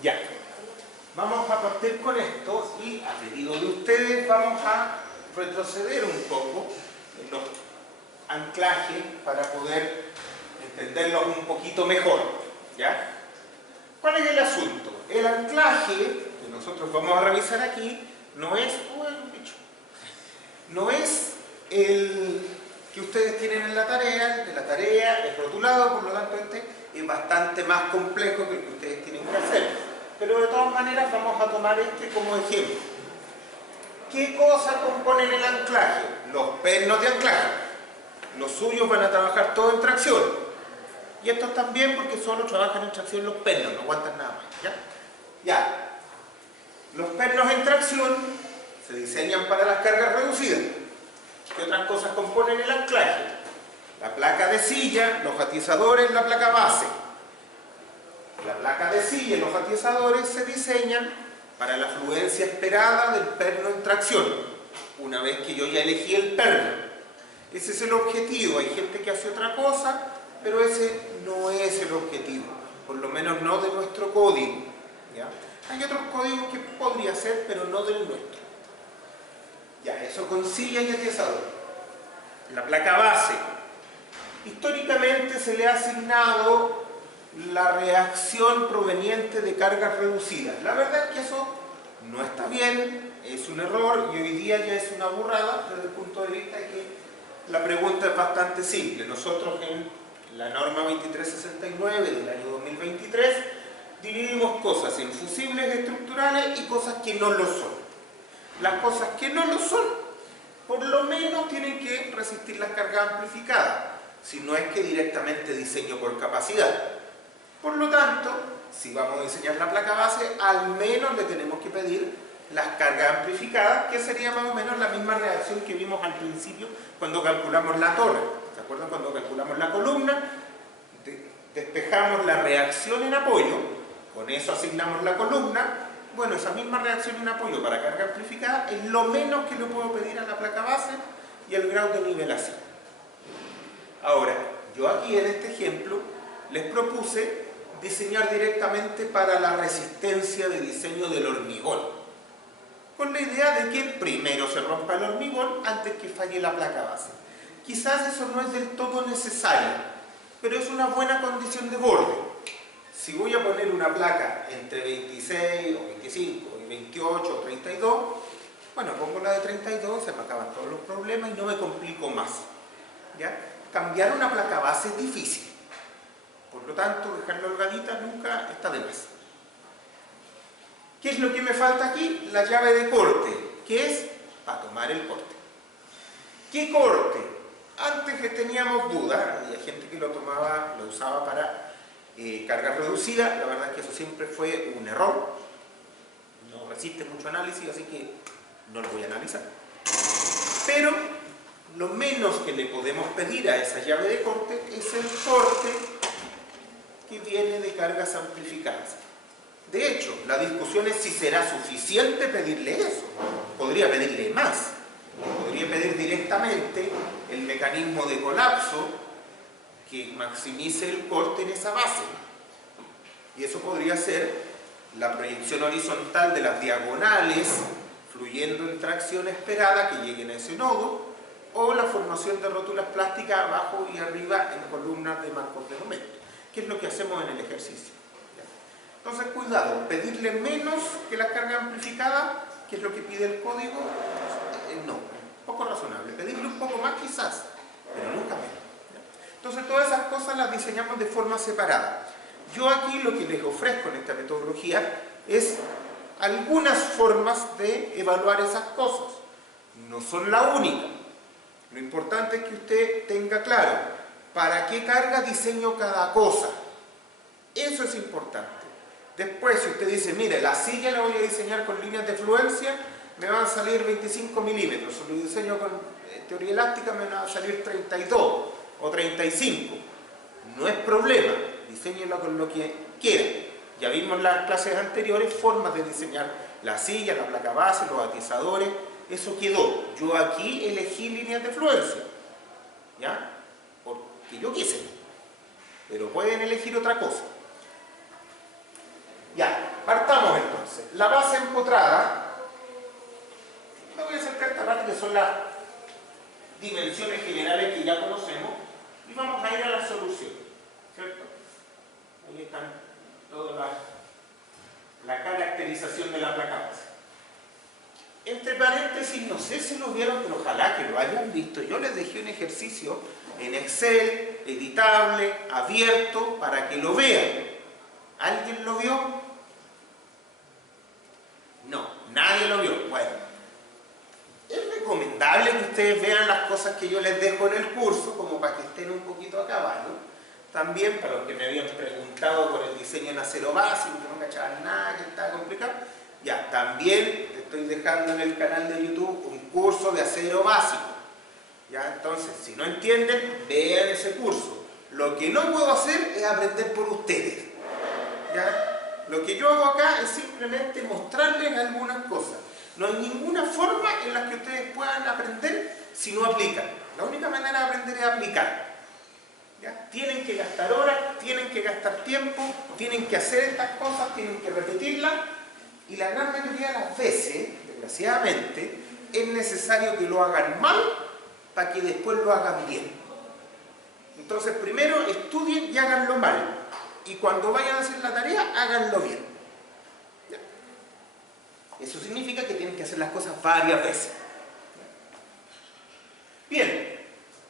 Ya. Vamos a partir con esto y a pedido de ustedes vamos a retroceder un poco en los anclajes para poder entenderlos un poquito mejor. ¿Ya? ¿Cuál es el asunto? El anclaje que nosotros vamos a revisar aquí no es el que ustedes tienen en la tarea. De la tarea es rotulado, por lo tanto este es bastante más complejo que el que ustedes tienen que hacer. Pero de todas maneras vamos a tomar este como ejemplo. ¿Qué cosas componen el anclaje? Los pernos de anclaje. Los suyos van a trabajar todo en tracción. Y estos también porque solo trabajan en tracción los pernos, no aguantan nada más. ¿Ya? Ya. Los pernos en tracción se diseñan para las cargas reducidas. ¿Qué otras cosas componen el anclaje? La placa de silla, los atizadores, la placa base. La placa de silla y los atizadores se diseñan para la fluencia esperada del perno en tracción, una vez que yo ya elegí el perno. Ese es el objetivo. Hay gente que hace otra cosa, pero ese no es el objetivo, por lo menos no de nuestro código. ¿Ya? Hay otros códigos que podría ser, pero no del nuestro. Ya, eso con silla y atizador. La placa base. Históricamente se le ha asignado la reacción proveniente de cargas reducidas. La verdad es que eso no está bien, es un error y hoy día ya es una burrada desde el punto de vista de que la pregunta es bastante simple. Nosotros en la norma 2369 del año 2023 dividimos cosas en fusibles estructurales y cosas que no lo son. Las cosas que no lo son, por lo menos tienen que resistir las cargas amplificadas, si no es que directamente diseño por capacidad. Por lo tanto, si vamos a diseñar la placa base, al menos le tenemos que pedir las cargas amplificadas, que sería más o menos la misma reacción que vimos al principio cuando calculamos la torre. ¿Se acuerdan? Cuando calculamos la columna, despejamos la reacción en apoyo, con eso asignamos la columna. Bueno, esa misma reacción en apoyo para carga amplificada es lo menos que le puedo pedir a la placa base y el grado de nivelación. Ahora, yo aquí en este ejemplo les propuse diseñar directamente para la resistencia de diseño del hormigón, con la idea de que primero se rompa el hormigón antes que falle la placa base. Quizás eso no es del todo necesario, pero es una buena condición de borde. Si voy a poner una placa entre 26 o 25 y 28 o 32, bueno, pongo la de 32, se me acaban todos los problemas y no me complico más. ¿Ya? Cambiar una placa base es difícil. Por lo tanto, dejarla holgadita nunca está de más. ¿Qué es lo que me falta aquí? La llave de corte, que es para tomar el corte. ¿Qué corte? Antes que teníamos dudas, había gente que lo usaba para cargas reducidas. La verdad es que eso siempre fue un error. No resiste mucho análisis, así que no lo voy a analizar. Pero lo menos que le podemos pedir a esa llave de corte es el corte que viene de cargas amplificadas. De hecho, la discusión es si será suficiente pedirle eso. Podría pedirle más. Podría pedir directamente el mecanismo de colapso que maximice el corte en esa base. Y eso podría ser la proyección horizontal de las diagonales fluyendo en tracción esperada que lleguen a ese nodo, o la formación de rótulas plásticas abajo y arriba en columnas de marcos de momento, que es lo que hacemos en el ejercicio. Entonces, cuidado, pedirle menos que la carga amplificada, que es lo que pide el código, no, poco razonable. Pedirle un poco más quizás, pero nunca menos. Entonces, todas esas cosas las diseñamos de forma separada. Yo aquí lo que les ofrezco en esta metodología es algunas formas de evaluar esas cosas. No son la única. Lo importante es que usted tenga claro para qué carga diseño cada cosa. Eso es importante. Después, si usted dice, mire, la silla la voy a diseñar con líneas de fluencia, me van a salir 25 milímetros. Si lo diseño con teoría elástica, me van a salir 32 o 35. No es problema, diseñenlo con lo que quiera. Ya vimos en las clases anteriores formas de diseñar la silla, la placa base, los atizadores. Eso quedó. Yo aquí elegí líneas de fluencia, ¿ya? Porque yo quise. Pero pueden elegir otra cosa. Ya, la base empotrada, me voy a acercar esta parte que son las dimensiones generales que ya conocemos, y vamos a ir a la solución, ¿cierto? Ahí están toda la caracterización de la placa base. Entre paréntesis, no sé si lo vieron, pero ojalá que lo hayan visto. Yo les dejé un ejercicio en Excel, editable, abierto, para que lo vean. ¿Alguien lo vio? No, nadie lo vio. Bueno, es recomendable que ustedes vean las cosas que yo les dejo en el curso, como para que estén un poquito a caballo. También, para los que me habían preguntado por el diseño en acero básico, que no cachaban nada, que estaba complicado, ya, también estoy dejando en el canal de YouTube un curso de acero básico. Ya, entonces, si no entienden, vean ese curso. Lo que no puedo hacer es aprender por ustedes. ¿Ya? Lo que yo hago acá es simplemente mostrarles algunas cosas. No hay ninguna forma en la que ustedes puedan aprender si no aplican. La única manera de aprender es aplicar. ¿Ya? Tienen que gastar horas, tienen que gastar tiempo, tienen que hacer estas cosas, tienen que repetirlas, y la gran mayoría de las veces, desgraciadamente, es necesario que lo hagan mal para que después lo hagan bien. Entonces, primero estudien y háganlo mal, y cuando vayan a hacer la tarea, háganlo bien. ¿Ya? Eso significa que tienen que hacer las cosas varias veces. Bien,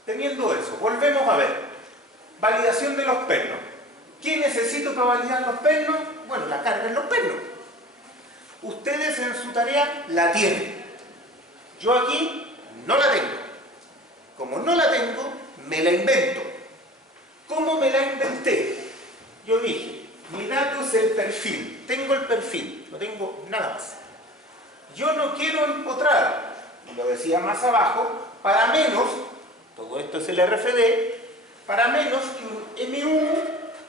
teniendo eso, volvemos a ver. Validación de los pernos. ¿Qué necesito para validar los pernos? Bueno, la carga en los pernos. Ustedes en su tarea la tienen. Yo aquí no la tengo. Como no la tengo, me la invento. ¿Cómo me la inventé? Yo dije, mi dato es el perfil. Tengo el perfil, no tengo nada más. Yo no quiero empotrar, lo decía más abajo, para menos, todo esto es el RFD, para menos que un M1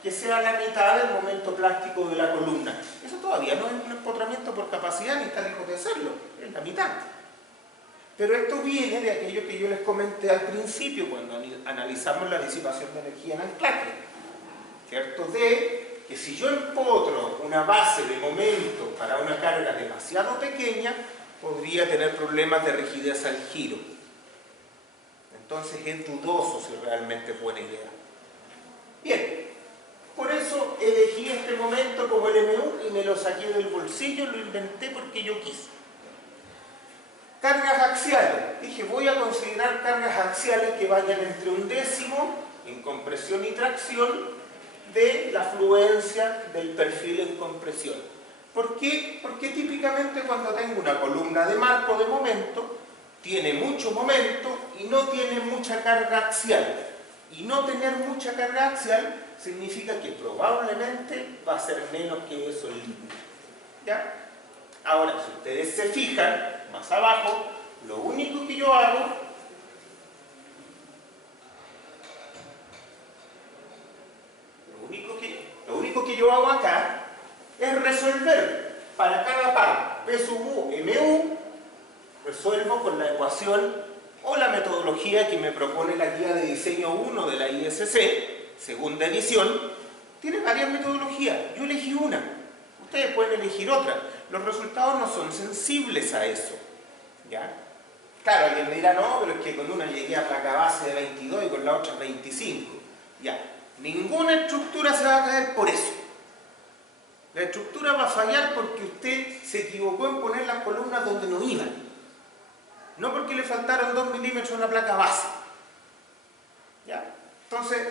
que sea la mitad del momento plástico de la columna. Eso todavía no es un empotramiento por capacidad, ni está lejos de hacerlo, es la mitad. Pero esto viene de aquello que yo les comenté al principio, cuando analizamos la disipación de energía en anclaje, ¿cierto? De que si yo empotro una base de momento para una carga demasiado pequeña, podría tener problemas de rigidez al giro. Entonces es dudoso si realmente es buena idea. Bien, por eso elegí este momento como el M1 y me lo saqué del bolsillo, lo inventé porque yo quise. Cargas axiales. Dije, voy a considerar cargas axiales que vayan entre 1/10 en compresión y tracción de la fluencia del perfil en compresión. ¿Por qué? Porque típicamente cuando tengo una columna de marco de momento, tiene mucho momento y no tiene mucha carga axial. Y no tener mucha carga axial significa que probablemente va a ser menos que eso el límite. ¿Ya? Ahora, si ustedes se fijan, más abajo, lo único que yo hago acá es resolver para cada par P sub U, MU, resuelvo con la ecuación o la metodología que me propone la guía de diseño 1 de la ISC, segunda edición. Tiene varias metodologías, yo elegí una, ustedes pueden elegir otra. Los resultados no son sensibles a eso, ¿ya? Claro, alguien me dirá, no, pero es que con una llegué a placa base de 22 y con la otra 25. Ya, ninguna estructura se va a caer por eso. La estructura va a fallar porque usted se equivocó en poner las columnas donde no iban. No porque le faltaron 2 milímetros a una placa base. ¿Ya? Entonces,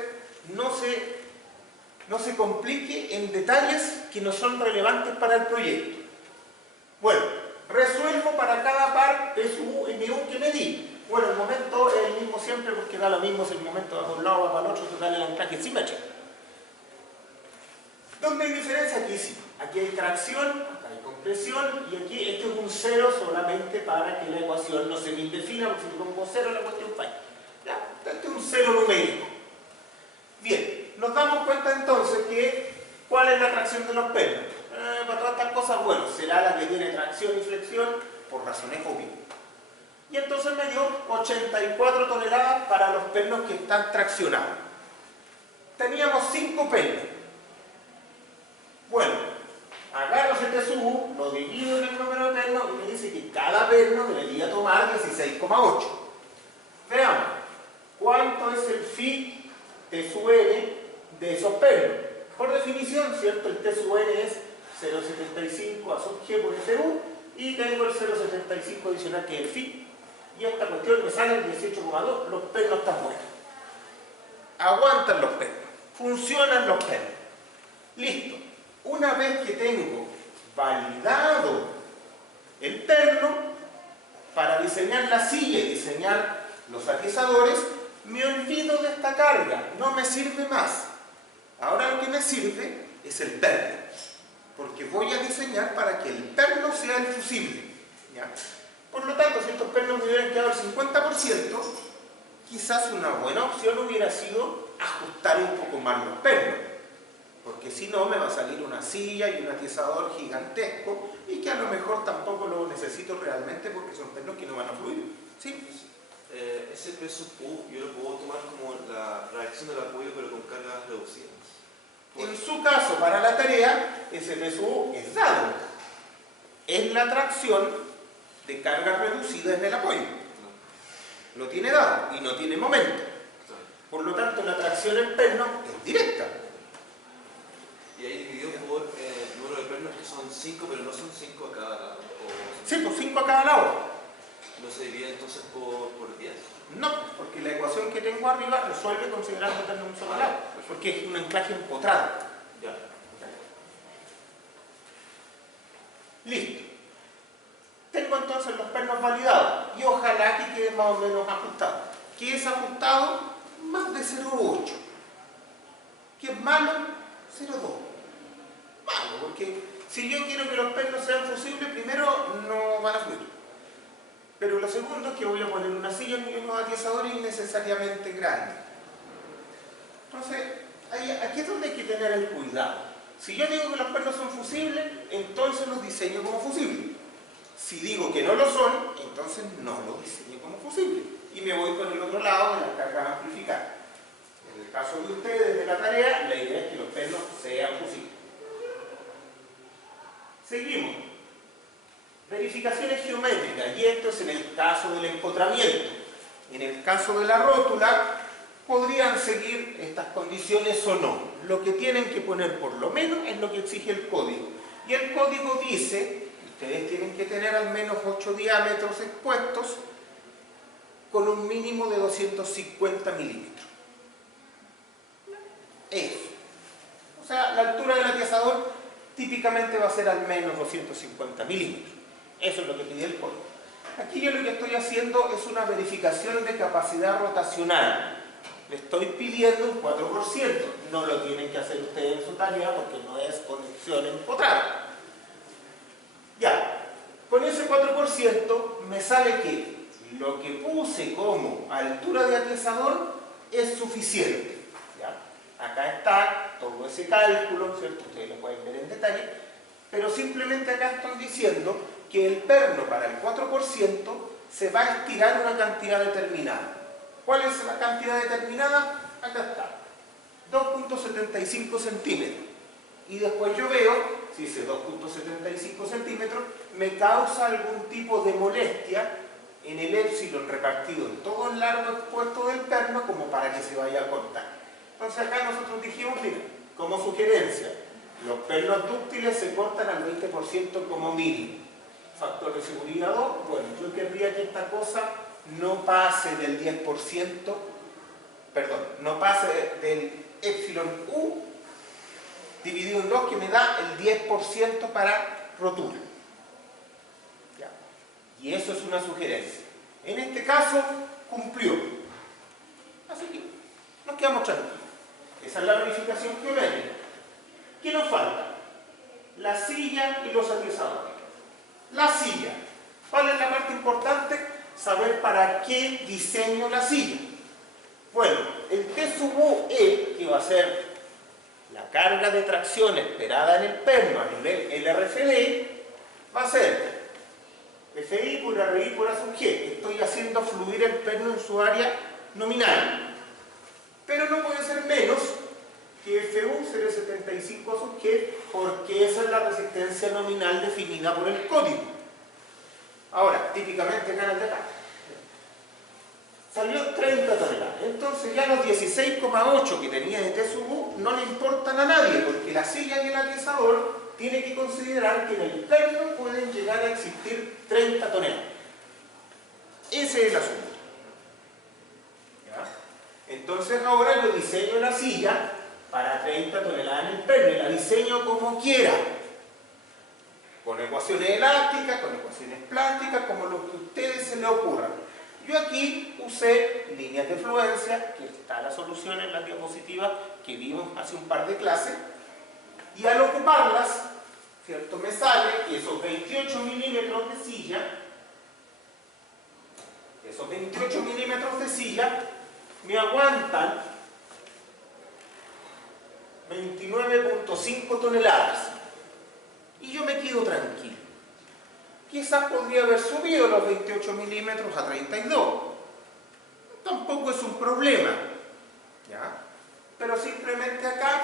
no se complique en detalles que no son relevantes para el proyecto. Bueno, resuelvo para cada par P sub U, MU que me di. Bueno, el momento es el mismo siempre porque da lo mismo si el momento va por un lado o va para el otro, total el anclaje simétrico. ¿Dónde hay diferencia? Aquí sí. Aquí hay tracción, acá hay compresión y aquí esto es un cero solamente para que la ecuación no se me indefina, porque si le pongo cero la cuestión falla. ¿Ya? Este es un cero numérico. Bien, nos damos cuenta entonces que ¿cuál es la tracción de los pernos? Para todas estas cosas, bueno, será la que tiene tracción y flexión por razones obvias. Y entonces me dio 84 toneladas para los pernos que están traccionados. Teníamos 5 pernos. Bueno, agarro ese P sub U, lo divido en el número de pernos y me dice que cada perno debería tomar 16,8. Veamos, ¿cuánto es el phi T sub n de esos pernos? Por definición, ¿cierto? El T sub n es 0,75 a sub g por F u y tengo el 0,75 adicional que es el phi. Y esta cuestión me sale el 18,2. Los pernos están buenos. Aguantan los pernos. Funcionan los pernos. Listo. Una vez que tengo validado el perno, para diseñar la silla y diseñar los atizadores, me olvido de esta carga. No me sirve más. Ahora lo que me sirve es el perno. Porque voy a diseñar para que el perno sea el fusible. ¿Ya? Por lo tanto, si estos pernos me hubieran quedado al 50%, quizás una buena opción hubiera sido ajustar un poco más los pernos. Porque si no, me va a salir una silla y un atizador gigantesco y que a lo mejor tampoco lo necesito realmente porque son pernos que no van a fluir. ¿Sí? Ese peso Q yo lo puedo tomar como la reacción del apoyo pero con cargas reducidas. En su caso, para la tarea, ese peso U es dado. Es la tracción de carga reducida en el apoyo. Lo tiene dado y no tiene momento. Por lo tanto, la tracción en perno es directa. Y ahí dividido por el número de pernos que son 5, pero no son 5 a cada lado. Sí, pues 5 a cada lado. ¿No se divide entonces por 10? No, porque la ecuación que tengo arriba resuelve considerando tener un solo lado, porque es un anclaje empotrado. Ya. Listo. Tengo entonces los pernos validados y ojalá que quede más o menos ajustado. ¿Qué es ajustado? Más de 0,8. ¿Qué es malo? 0,2. Malo, porque si yo quiero que los pernos sean fusibles, primero no van a fluir. Pero lo segundo es que voy a poner una silla en unos atizadores innecesariamente grandes. Entonces, aquí es donde hay que tener el cuidado. Si yo digo que los pernos son fusibles, entonces los diseño como fusibles. Si digo que no lo son, entonces no los diseño como fusibles. Y me voy con el otro lado de las cargas amplificadas. En el caso de ustedes, de la tarea, la idea es que los pernos sean fusibles. Seguimos. Verificaciones geométricas, y esto es en el caso del empotramiento. En el caso de la rótula, podrían seguir estas condiciones o no. Lo que tienen que poner por lo menos es lo que exige el código. Y el código dice, ustedes tienen que tener al menos 8 diámetros expuestos con un mínimo de 250 milímetros. Eso. O sea, la altura del atizador típicamente va a ser al menos 250 milímetros. Eso es lo que pide el código. Aquí yo lo que estoy haciendo es una verificación de capacidad rotacional. Le estoy pidiendo un 4%. No lo tienen que hacer ustedes en su tarea porque no es conexión empotrada. Ya, con ese 4% me sale que lo que puse como altura de atizador es suficiente. ¿Ya? Acá está todo ese cálculo, ¿cierto? Ustedes lo pueden ver en detalle, pero simplemente acá estoy diciendo que el perno para el 4% se va a estirar una cantidad determinada. ¿Cuál es la cantidad determinada? Acá está, 2,75 centímetros. Y después yo veo, si ese 2,75 centímetros me causa algún tipo de molestia en el épsilon repartido en todo el largo expuesto del perno como para que se vaya a cortar. Entonces acá nosotros dijimos, mira, como sugerencia, los pernos dúctiles se cortan al 20% como mínimo. Factor de seguridad 2, bueno, yo querría que esta cosa no pase del 10%, perdón, no pase del épsilon U dividido en 2, que me da el 10% para rotura. ¿Ya? Y eso es una sugerencia. En este caso, cumplió. Así que nos quedamos tranquilos. Esa es la verificación geométrica. ¿Qué nos falta? La silla y los atizadores. La silla. ¿Cuál es la parte importante? Saber para qué diseño la silla. Bueno, el T sub U E, que va a ser la carga de tracción esperada en el perno a nivel LRFD, va a ser FI por RI por A sub G. Estoy haciendo fluir el perno en su área nominal. Pero no puede ser menos que FU 0,75 sub G, porque esa es la resistencia nominal definida por el código. Ahora, típicamente ganas de acá. Salió 30 toneladas. Entonces ya los 16,8 que tenía de T sub U no le importan a nadie, porque la silla y el atizador tiene que considerar que en el perno pueden llegar a existir 30 toneladas. Ese es el asunto. ¿Ya? Entonces ahora yo diseño la silla para 30 toneladas en el perno y la diseño como quiera. Con ecuaciones elásticas, con ecuaciones plásticas, como lo que a ustedes se les ocurra. Yo aquí usé líneas de fluencia, que está la solución en la diapositiva que vimos hace un par de clases, y al ocuparlas, ¿cierto? Me sale que esos 28 milímetros de silla, me aguantan 29,5 toneladas. Y yo me quedo tranquilo. Quizás podría haber subido los 28 milímetros a 32. Tampoco es un problema. ¿Ya? Pero simplemente acá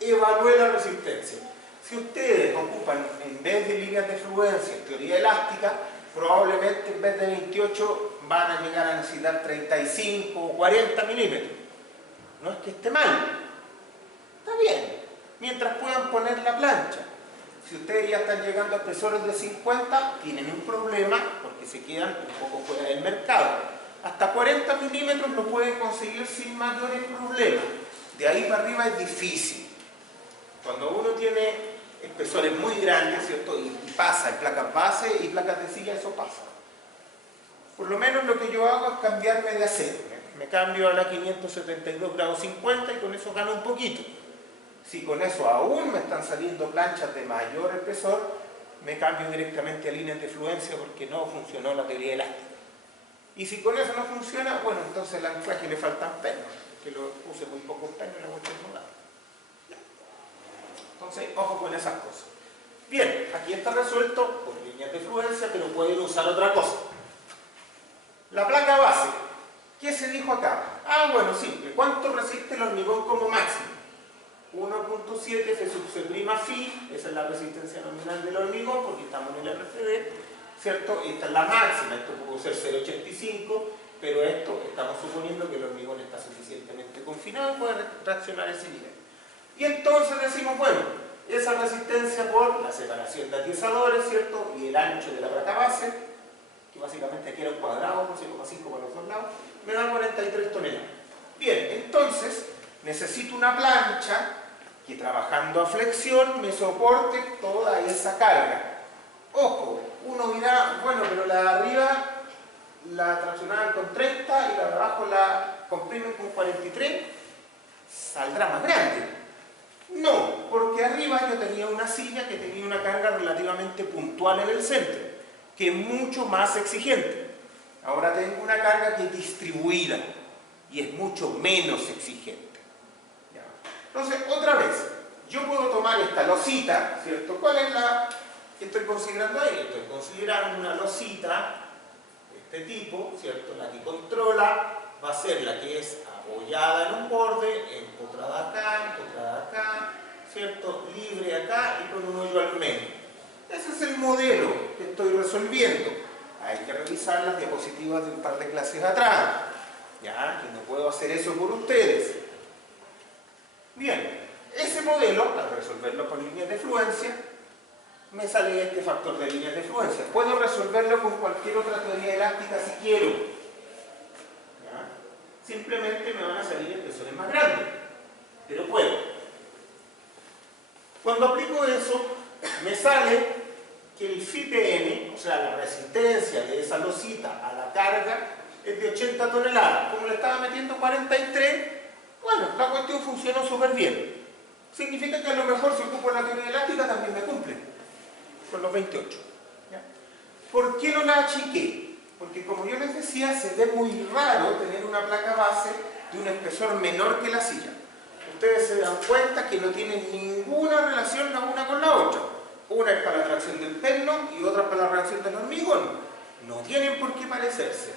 evalué la resistencia. Si ustedes ocupan, en vez de líneas de fluencia, teoría elástica, probablemente en vez de 28 van a llegar a necesitar 35 o 40 milímetros. No es que esté mal. Está bien. Mientras puedan poner la plancha. Si ustedes ya están llegando a espesores de 50, tienen un problema porque se quedan un poco fuera del mercado. Hasta 40 milímetros lo pueden conseguir sin mayores problemas. De ahí para arriba es difícil. Cuando uno tiene espesores muy grandes, ¿cierto? Y pasa en placas base y placas de silla, eso pasa. Por lo menos lo que yo hago es cambiarme de acero. Me cambio a la 572 grados 50 y con eso gano un poquito. Si con eso aún me están saliendo planchas de mayor espesor, me cambio directamente a líneas de fluencia porque no funcionó la teoría elástica. Y si con eso no funciona, bueno, entonces al anclaje le faltan pernos, que lo puse muy pocos pernos y la cuestión no da. Entonces, ojo con esas cosas. Bien, aquí está resuelto por líneas de fluencia, pero pueden usar otra cosa. La placa base. ¿Qué se dijo acá? Ah, bueno, simple. ¿Cuánto resiste el hormigón como máximo? 1.7 F sub C' phi, esa es la resistencia nominal del hormigón, porque estamos en el RCD, ¿cierto? Esta es la máxima, esto puede ser 0.85, pero esto estamos suponiendo que el hormigón está suficientemente confinado y puede reaccionar a ese nivel. Y entonces decimos, bueno, esa resistencia por la separación de atizadores, ¿cierto? Y el ancho de la placa base, que básicamente aquí era un cuadrado, por 0,5 por los dos lados, me da 43 toneladas. Bien, entonces necesito una plancha que trabajando a flexión me soporte toda esa carga. Ojo, uno dirá, bueno, pero la de arriba la traccionaban con 30 y la de abajo la comprimen con 43, saldrá más grande. No, porque arriba yo tenía una silla que tenía una carga relativamente puntual en el centro, que es mucho más exigente. Ahora tengo una carga que es distribuida y es mucho menos exigente. Entonces, otra vez, yo puedo tomar esta losita, ¿cierto? ¿Cuál es la que estoy considerando ahí? Estoy considerando una losita de este tipo, ¿cierto? La que controla va a ser la que es apoyada en un borde, empotrada acá, ¿cierto? Libre acá y con un hoyo al medio. Ese es el modelo que estoy resolviendo. Hay que revisar las diapositivas de un par de clases atrás. Ya, que no puedo hacer eso por ustedes. Bien, ese modelo, al resolverlo con líneas de fluencia, me sale este factor de líneas de fluencia. Puedo resolverlo con cualquier otra teoría elástica si quiero. ¿Ya? Simplemente me van a salir espesores más grandes, pero puedo. Cuando aplico eso, me sale que el phi-Pn, o sea, la resistencia de esa losita a la carga, es de 80 toneladas. Como le estaba metiendo 43, bueno, la cuestión funcionó súper bien. Significa que a lo mejor si ocupo la teoría elástica también me cumple con los 28. ¿Ya? ¿Por qué no la achiqué? Porque como yo les decía, se ve muy raro tener una placa base de un espesor menor que la silla. Ustedes se dan cuenta que no tienen ninguna relación la una con la otra. Una es para la tracción del perno y otra para la reacción del hormigón. No tienen por qué parecerse.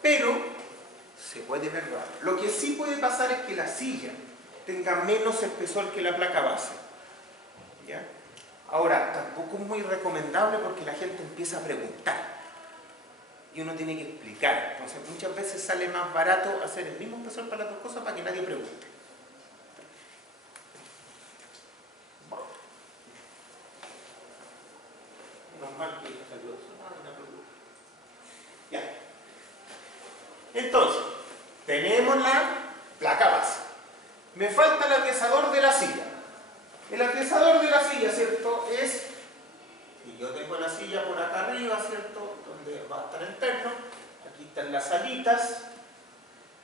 Pero se puede ver raro. Lo que sí puede pasar es que la silla tenga menos espesor que la placa base. ¿Ya? Ahora, tampoco es muy recomendable porque la gente empieza a preguntar y uno tiene que explicar. Entonces, muchas veces sale más barato hacer el mismo espesor para las dos cosas para que nadie pregunte. Normal que salió eso. Ya. Entonces, tenemos la placa base. Me falta el atiesador de la silla. El atiesador de la silla, ¿cierto? Es, y yo tengo la silla por acá arriba, ¿cierto? Donde va a estar el perno. Aquí están las alitas.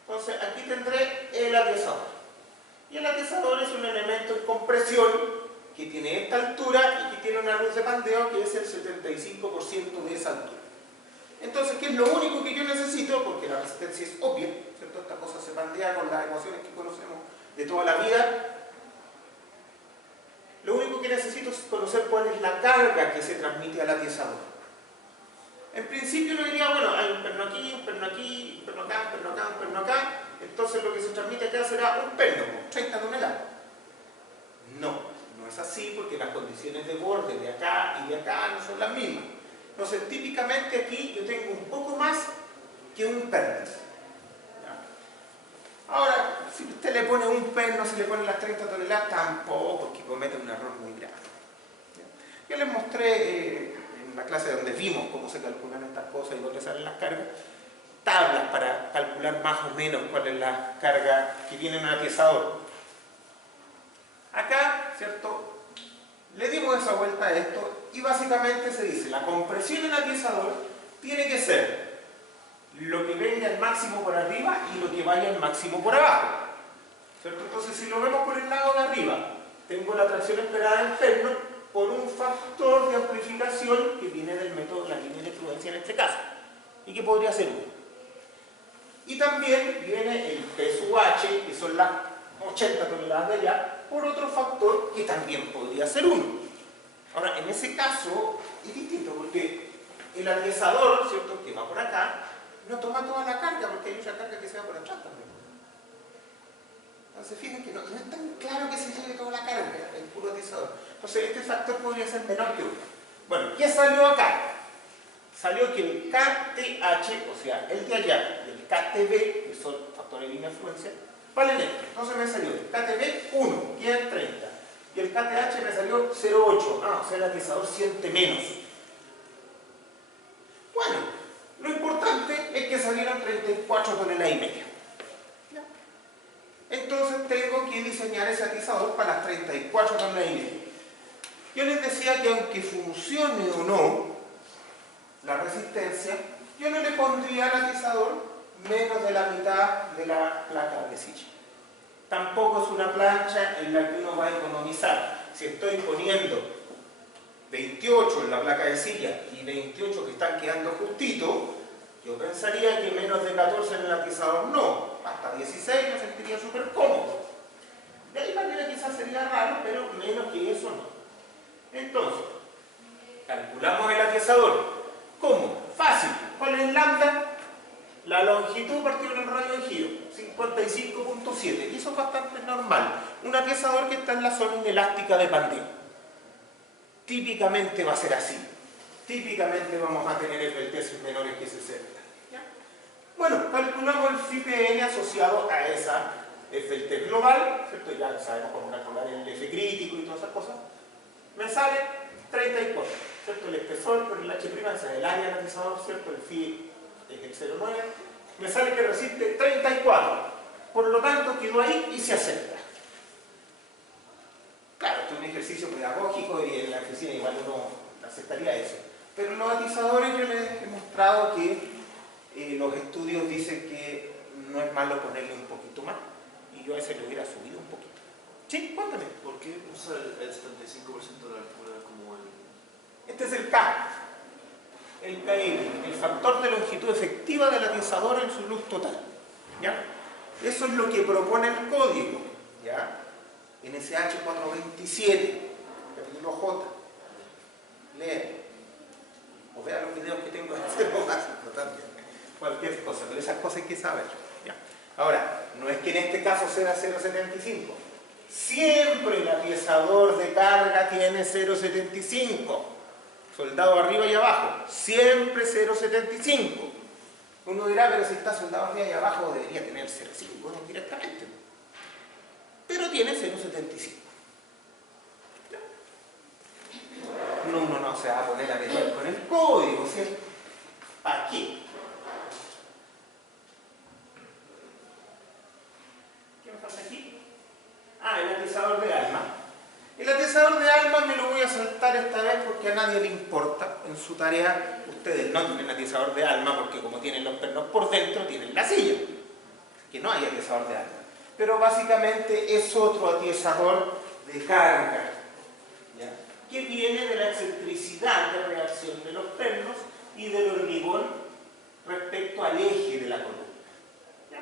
Entonces, aquí tendré el atiesador. Y el atiesador es un elemento en compresión que tiene esta altura y que tiene una luz de pandeo que es el 75% de esa altura. Entonces, ¿qué es lo único que yo necesito? Porque la resistencia es obvia, ¿cierto? Esta cosa se pandea con las ecuaciones que conocemos de toda la vida. Lo único que necesito es conocer cuál es la carga que se transmite al atiesador. En principio uno diría, bueno, hay un perno aquí, un perno aquí, un perno acá, un perno acá, un perno acá. Entonces lo que se transmite acá será un perno, 30 toneladas. No, no es así porque las condiciones de borde de acá y de acá no son las mismas. Entonces típicamente aquí yo tengo un poco más que un perno. Ahora, si usted le pone un perno, si le pone las 30 toneladas, tampoco, porque comete un error muy grave. Yo les mostré en la clase donde vimos cómo se calculan estas cosas y dónde salen las cargas, tablas para calcular más o menos cuál es la carga que viene en un atiesador. Acá, ¿cierto? Le dimos esa vuelta a esto y básicamente se dice, la compresión en atiesador tiene que ser lo que venga al máximo por arriba y lo que vaya al máximo por abajo, ¿cierto? Entonces, si lo vemos por el lado de arriba, tengo la tracción esperada del perno por un factor de amplificación que viene del método de la línea de fluencia en este caso, y que podría ser 1. Y también viene el peso H, que son las 80 toneladas de allá, por otro factor que también podría ser 1. Ahora, en ese caso es distinto, porque el atiesador, ¿cierto?, que va por acá, no toma toda la carga, porque hay mucha carga que se va por atrás también. Entonces, fíjense que no es tan claro que se lleve toda la carga, el puro atiesador. Entonces, este factor podría ser menor que 1. Bueno, ¿qué salió acá? Salió que el KTH, o sea, el de allá, y el KTB, que son factores de línea de fluencia, valen esto. Entonces me salió el KTB 1, queda en 30. Y el KTH me salió 0,8. Ah, o sea, el atiesador siente menos. Bueno, lo importante es que salieron 34 toneladas y media. Entonces tengo que diseñar ese atiesador para las 34 toneladas y media. Yo les decía que aunque funcione o no la resistencia, yo no le pondría al atiesador menos de la mitad de la placa de silla. Tampoco es una plancha en la que uno va a economizar. Si estoy poniendo 28 en la placa de silla y 28 que están quedando justitos, yo pensaría que menos de 14 en el atiesador no. Hasta 16 me sentiría súper cómodo. De ahí para arriba quizás sería raro, pero menos que eso no. Entonces, calculamos el atiesador. ¿Cómo? Fácil. ¿Cuál es lambda? La longitud partido en el radio de giro, 55.7. Y eso es bastante normal. Un atiesador que está en la zona inelástica de pandeo. Típicamente va a ser así. Típicamente vamos a tener FLTs menores que 60. ¿Ya? Bueno, calculamos el FIPN asociado a esa FLT global, ¿cierto? Ya sabemos cómo calcular el F crítico y todas esas cosas. Me sale 34, ¿cierto? El espesor por el H', o sea, el área del atiesador, ¿cierto? El Phi es el 0,9. Me sale que resiste 34. Por lo tanto, quedó ahí y se acepta. Claro, esto es un ejercicio pedagógico y en la oficina igual uno aceptaría eso. Pero en los atiesadores yo les he mostrado que los estudios dicen que no es malo ponerle un poquito más. Y yo a ese le hubiera subido un poquito. Sí, cuéntame. ¿Por qué usa el 75% de la altura como el...? Este es el K. El KM, el factor de longitud efectiva del atiesador en su luz total. ¿Ya? Eso es lo que propone el código. ¿Ya? NSH 427, capítulo J. Lean. O vean los videos que tengo en cero básico también. Cualquier cosa, pero esas cosas hay que saber. ¿Ya? Ahora, no es que en este caso sea 0,75. Siempre el atiesador de carga tiene 0,75. Soldado arriba y abajo. Siempre 0,75. Uno dirá, pero si está soldado arriba y abajo debería tener 0,5 ¿no? Directamente. Pero tiene 0,75. Uno no se va a poner a pelear con el código, ¿cierto? Aquí. ¿Qué me falta aquí? Ah, el atizador de alma. El atizador de alma me lo voy a saltar esta vez porque a nadie le importa en su tarea. Ustedes no tienen atizador de alma porque como tienen los pernos por dentro, tienen la silla. Que no hay atizador de alma. Pero básicamente es otro atizador de carga, ¿ya? Que viene de la excentricidad de reacción de los pernos y del hormigón respecto al eje de la columna. ¿Ya?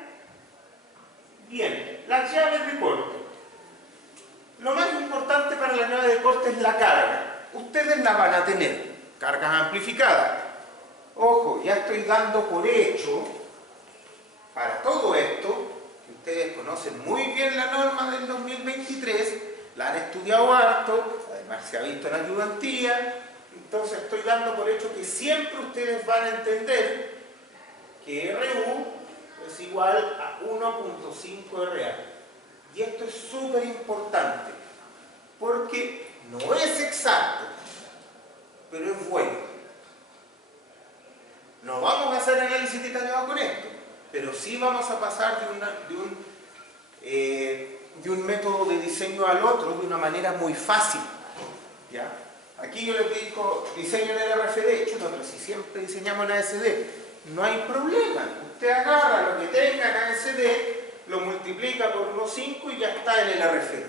Bien, las llaves de corte. Lo más importante para la llave de corte es la carga. Ustedes la van a tener, cargas amplificadas. Ojo, ya estoy dando por hecho, para todo esto, que ustedes conocen muy bien la norma del 2023, la han estudiado harto, además se ha visto en la ayudantía, entonces estoy dando por hecho que siempre ustedes van a entender que RU es igual a 1.5 RA. Y esto es súper importante, porque no es exacto, pero es bueno. No vamos a hacer análisis detallado con esto, pero sí vamos a pasar de un método de diseño al otro de una manera muy fácil. ¿Ya? Aquí yo les digo diseño en el RFD, pero si siempre diseñamos en ASD, no hay problema. Usted agarra lo que tenga en ASD, lo multiplica por 1,5 y ya está en el RFD.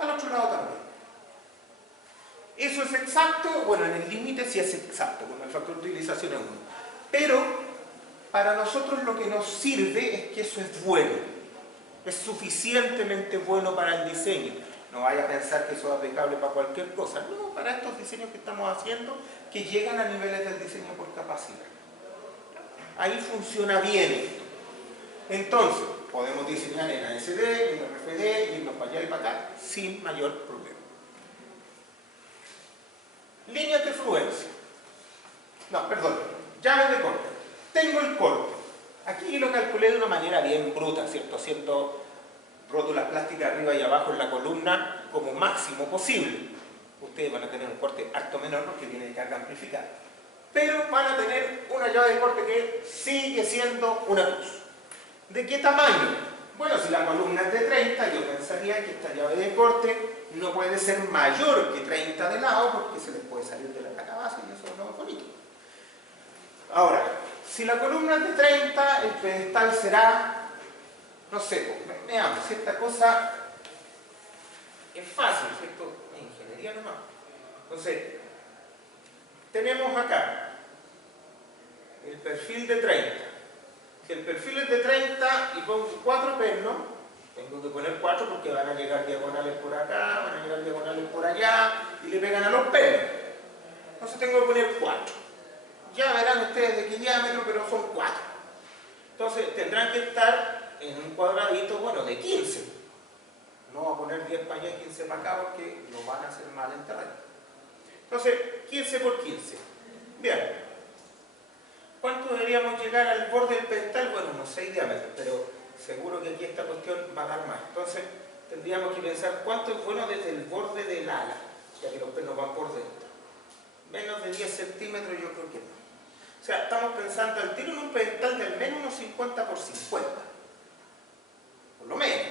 Al otro lado también. ¿Eso es exacto? Bueno, en el límite sí es exacto, con el factor de utilización es 1. Pero para nosotros lo que nos sirve es que eso es bueno. Es suficientemente bueno para el diseño. No vaya a pensar que eso es aplicable para cualquier cosa. No, para estos diseños que estamos haciendo, que llegan a niveles del diseño por capacidad. Ahí funciona bien esto. Entonces, podemos diseñar en ASD, en RFD, irnos para allá y para acá, sin mayor problema. Líneas de fluencia. No, perdón, llaves de corte. Tengo el corte. Aquí lo calculé de una manera bien bruta, ¿cierto? Haciendo rótulas plásticas arriba y abajo en la columna como máximo posible. Ustedes van a tener un corte harto menor porque viene de carga amplificada. Pero van a tener una llave de corte que sigue siendo una cruz. ¿De qué tamaño? Bueno, si la columna es de 30, yo pensaría que esta llave de corte no puede ser mayor que 30 de lado porque se les puede salir de la placa base y eso no es bonito. Ahora, si la columna es de 30, el pedestal será, no sé, veamos, si esta cosa es fácil, ¿cierto? Ingeniería nomás. Entonces, tenemos acá el perfil de 30. Si el perfil es de 30 y pongo 4 pernos, tengo que poner 4 porque van a llegar diagonales por acá, van a llegar diagonales por allá y le pegan a los pernos. Entonces tengo que poner 4. Ya verán ustedes de qué diámetro, pero son 4. Entonces tendrán que estar en un cuadradito, bueno, de 15. No voy a poner 10 para allá y 15 para acá porque lo van a hacer mal en terreno. Entonces, 15 por 15. Bien. ¿Cuánto deberíamos llegar al borde del pedestal? Bueno, unos 6 diámetros, pero seguro que aquí esta cuestión va a dar más. Entonces, tendríamos que pensar cuánto es bueno desde el borde del ala, ya que los pernos van por dentro. Menos de 10 centímetros yo creo que no. O sea, estamos pensando al tiro en un pedestal de al menos unos 50 por 50. Por lo menos.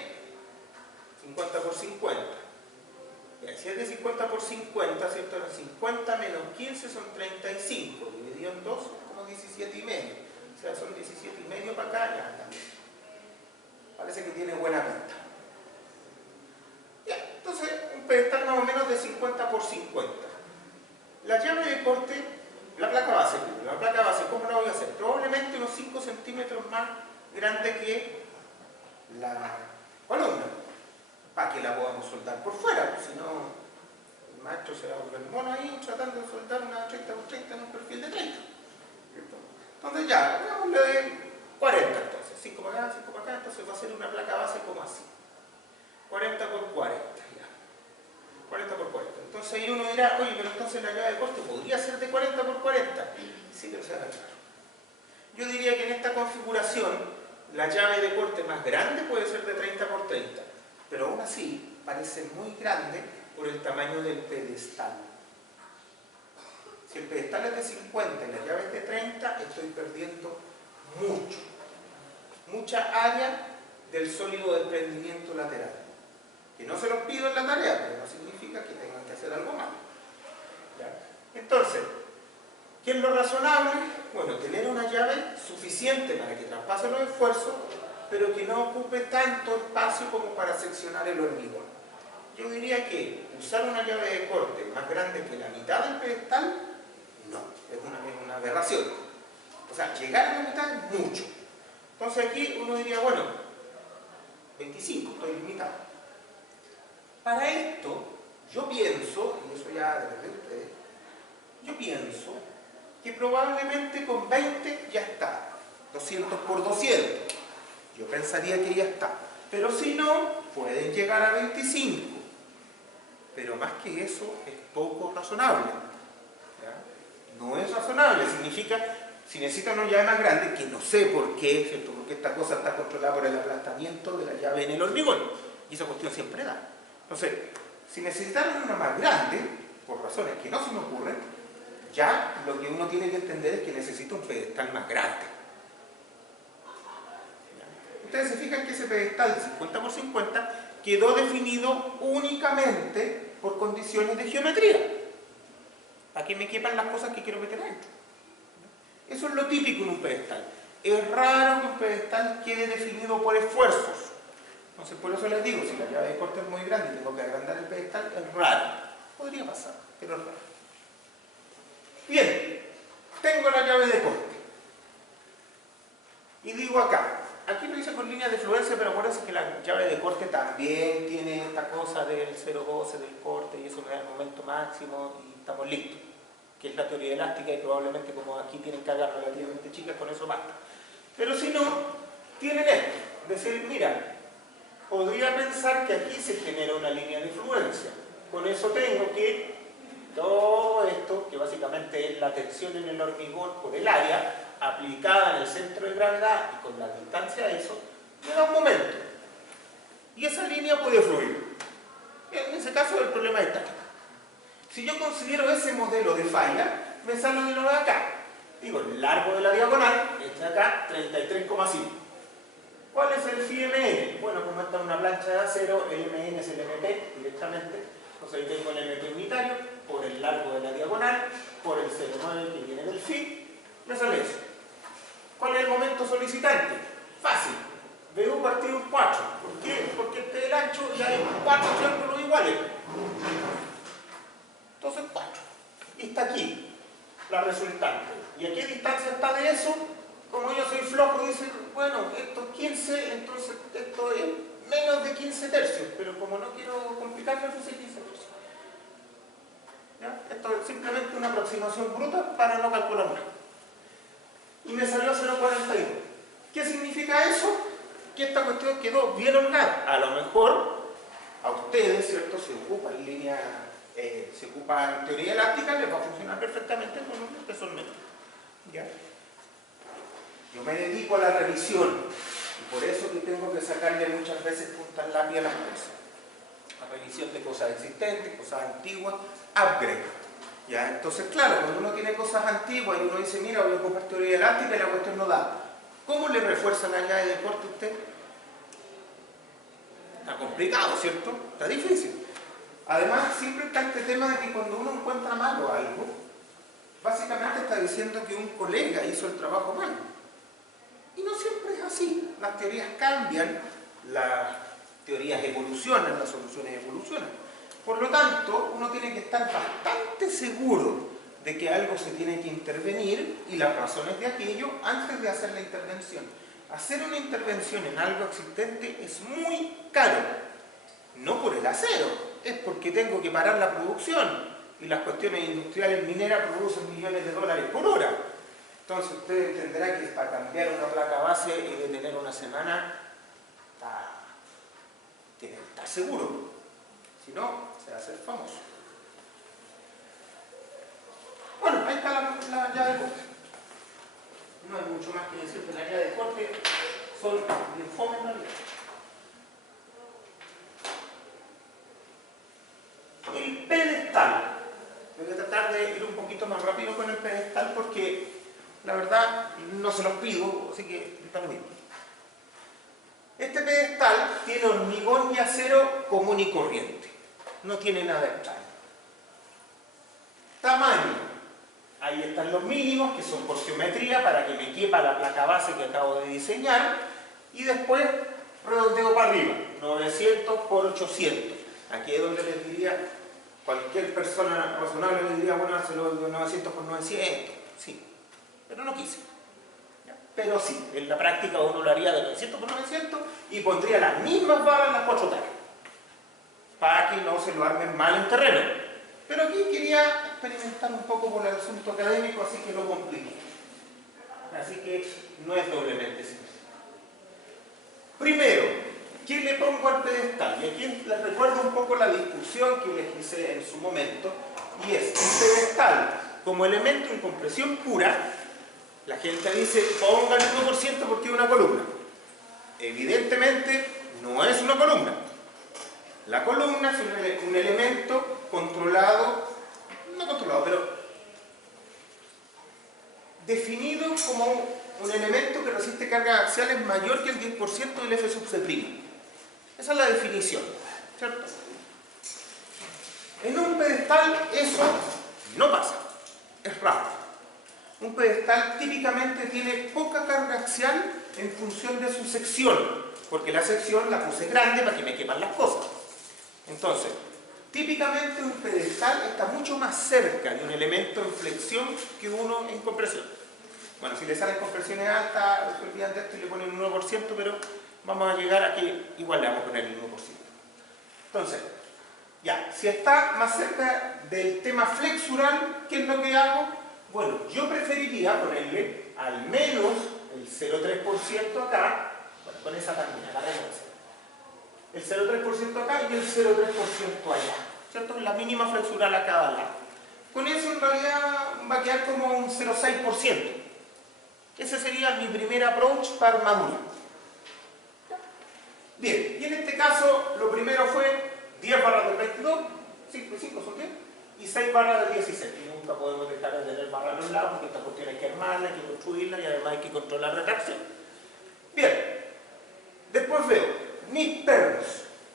50 por 50. Ya, si es de 50 por 50, ¿cierto? 50 menos 15 son 35. Dividido en 2 son como 17 y medio. O sea, son 17 y medio para acá, ya también. Parece que tiene buena pinta. Ya, entonces, un pedestal más o menos de 50 por 50. La llave de corte, la placa base, ¿cómo la voy a hacer? Probablemente unos 5 centímetros más grande que la columna, para que la podamos soldar por fuera, porque si no, el maestro se va a volver mono ahí tratando de soldar una 30 por 30 en un perfil de 30. ¿Cierto? Entonces ya, hagámosle de 40 entonces, 5 para acá, 5 para acá, entonces va a ser una placa base como así. 40 por dirá, oye, pero entonces la llave de corte podría ser de 40 por 40. Sí, pero se haga claro. Yo diría que en esta configuración la llave de corte más grande puede ser de 30 por 30, pero aún así parece muy grande por el tamaño del pedestal. Si el pedestal es de 50 y la llave es de 30, estoy perdiendo mucha área del sólido desprendimiento lateral. Que no se los pido en la tarea, pero no significa que tengan que hacer algo mal. ¿Ya? Entonces, ¿qué es lo razonable? Bueno, tener una llave suficiente para que traspase los esfuerzos, pero que no ocupe tanto espacio como para seccionar el hormigón. Yo diría que usar una llave de corte más grande que la mitad del pedestal, no, es una aberración. O sea, llegar a la mitad es mucho. Entonces aquí uno diría, bueno, 25, estoy limitado. Para esto, yo pienso, y eso ya depende de ustedes, yo pienso que probablemente con 20 ya está. 200 por 200. Yo pensaría que ya está. Pero si no, pueden llegar a 25. Pero más que eso, es poco razonable. ¿Ya? No es razonable. Significa, si necesitan una llave más grande, que no sé por qué, ¿cierto? Porque esta cosa está controlada por el aplastamiento de la llave en el hormigón. Y esa cuestión siempre da. Entonces, si necesitaran una más grande, por razones que no se me ocurren, ya lo que uno tiene que entender es que necesita un pedestal más grande. Ustedes se fijan que ese pedestal de 50 por 50 quedó definido únicamente por condiciones de geometría, para que me quepan las cosas que quiero meter adentro. Eso es lo típico en un pedestal. Es raro que un pedestal quede definido por esfuerzos. Entonces, por eso les digo, si la llave de corte es muy grande y tengo que agrandar el pedestal, es raro. Podría pasar, pero es raro. Bien, tengo la llave de corte. Y digo acá, aquí lo hice con línea de fluencia, pero acuérdense que la llave de corte también tiene esta cosa del 0,12 del corte y eso me da el momento máximo y estamos listos. Que es la teoría elástica y probablemente como aquí tienen cargas relativamente chicas, con eso basta. Pero si no, tienen esto. Es decir, mira, podría pensar que aquí se genera una línea de fluencia. Con eso tengo que todo esto, que básicamente es la tensión en el hormigón por el área, aplicada en el centro de gravedad y con la distancia a eso, me da un momento. Y esa línea puede fluir. En ese caso el problema es estático. Si yo considero ese modelo de falla, me sale de lo de acá. Digo, el largo de la diagonal, este de acá, 33,5. ¿Cuál es el phi mn? Bueno, como está en una plancha de acero, el mn es el mp directamente. Entonces ahí tengo el mp unitario por el largo de la diagonal, por el 0,9 que viene del phi, me sale eso. ¿Cuál es el momento solicitante? Fácil. VU partido en 4. ¿Por qué? Porque este es el ancho y hay 4 triángulos iguales. Entonces 4. Y está aquí la resultante. ¿Y a qué distancia está de eso? Como yo soy flojo, dice, bueno, esto es 15, entonces esto es menos de 15 tercios. Pero como no quiero complicarme, puse 15 tercios. ¿Ya? Esto es simplemente una aproximación bruta para no calcular más. Y me salió 0,42. ¿Qué significa eso? Que esta cuestión quedó bien holgada. A lo mejor a ustedes, ¿cierto? Se ocupan línea, se ocupan teoría elástica, les va a funcionar perfectamente con los que son menos. ¿Ya? Yo me dedico a la revisión y por eso que tengo que sacarle muchas veces punta al lápiz a las cosas. La revisión de cosas existentes, cosas antiguas, upgrade. ¿Ya? Entonces, claro, cuando uno tiene cosas antiguas y uno dice, mira, voy a ocupar teoría elástica y la cuestión no da. ¿Cómo le refuerza la llave de corte a usted? Está complicado, ¿cierto? Está difícil. Además, siempre está este tema de que cuando uno encuentra malo algo, básicamente está diciendo que un colega hizo el trabajo mal. Y no siempre es así. Las teorías cambian, las teorías evolucionan, las soluciones evolucionan. Por lo tanto, uno tiene que estar bastante seguro de que algo se tiene que intervenir y las razones de aquello antes de hacer la intervención. Hacer una intervención en algo existente es muy caro. No por el acero, es porque tengo que parar la producción y las cuestiones industriales mineras producen millones de dólares por hora. Entonces usted entenderá que para cambiar una placa base y detener una semana, tiene que estar seguro. Si no, se va a hacer famoso. llave de corte. No hay mucho más que decir de la llave de corte, son bien fome en realidad. El pedestal. Voy a tratar de ir un poquito más rápido con el pedestal porque la verdad no se los pido, así que está lo mismo. Este pedestal tiene hormigón y acero común y corriente. No tiene nada extraño. Tamaño. Ahí están los mínimos, que son por geometría, para que me quepa la placa base que acabo de diseñar. Y después redondeo para arriba. 900 por 800. Aquí es donde les diría, cualquier persona razonable le diría, bueno, hazlo de 900 por 900. Sí, pero no quise. Pero sí, en la práctica uno lo haría de 900 por 900 y pondría las mismas barras en las 4 tacas, para que no se lo armen mal en terreno. Pero aquí quería experimentar un poco por el asunto académico, así que lo compliqué. Así que no es doblemente simple. Primero, ¿qué le pongo al pedestal? Y aquí les recuerdo un poco la discusión que les hice en su momento, y es el pedestal como elemento en compresión pura. La gente dice, pongan el 1% porque es una columna. Evidentemente, no es una columna. La columna es un elemento controlado, no controlado, pero definido como un elemento que resiste cargas axiales mayor que el 10% del F sub C'. Esa es la definición, ¿cierto? En un pedestal eso no pasa, es raro. Un pedestal típicamente tiene poca carga axial en función de su sección, porque la sección la puse grande para que me quepan las cosas. Entonces, típicamente un pedestal está mucho más cerca de un elemento en flexión que uno en compresión. Bueno, si le salen compresiones altas, se olvidan de esto y le ponen un 1%, pero vamos a llegar a que igual le vamos a poner el 1%. Entonces, ya, si está más cerca del tema flexural, ¿qué es lo que hago? Bueno, yo preferiría ponerle al menos el 0,3% acá, bueno, con esa también, agarremos el 0,3% acá y el 0,3% allá, ¿cierto? La mínima flexural a cada lado. Con eso en realidad va a quedar como un 0,6%. Ese sería mi primer approach para armadura. Bien, y en este caso lo primero fue 10 barras del 22, 5 y 5 son 10, y 6 barras del 16. Y nunca podemos dejar de tener barras a los lados porque esta cuestión hay que armarla, hay que construirla y además hay que controlar la retracción. Bien, después veo mis pernos.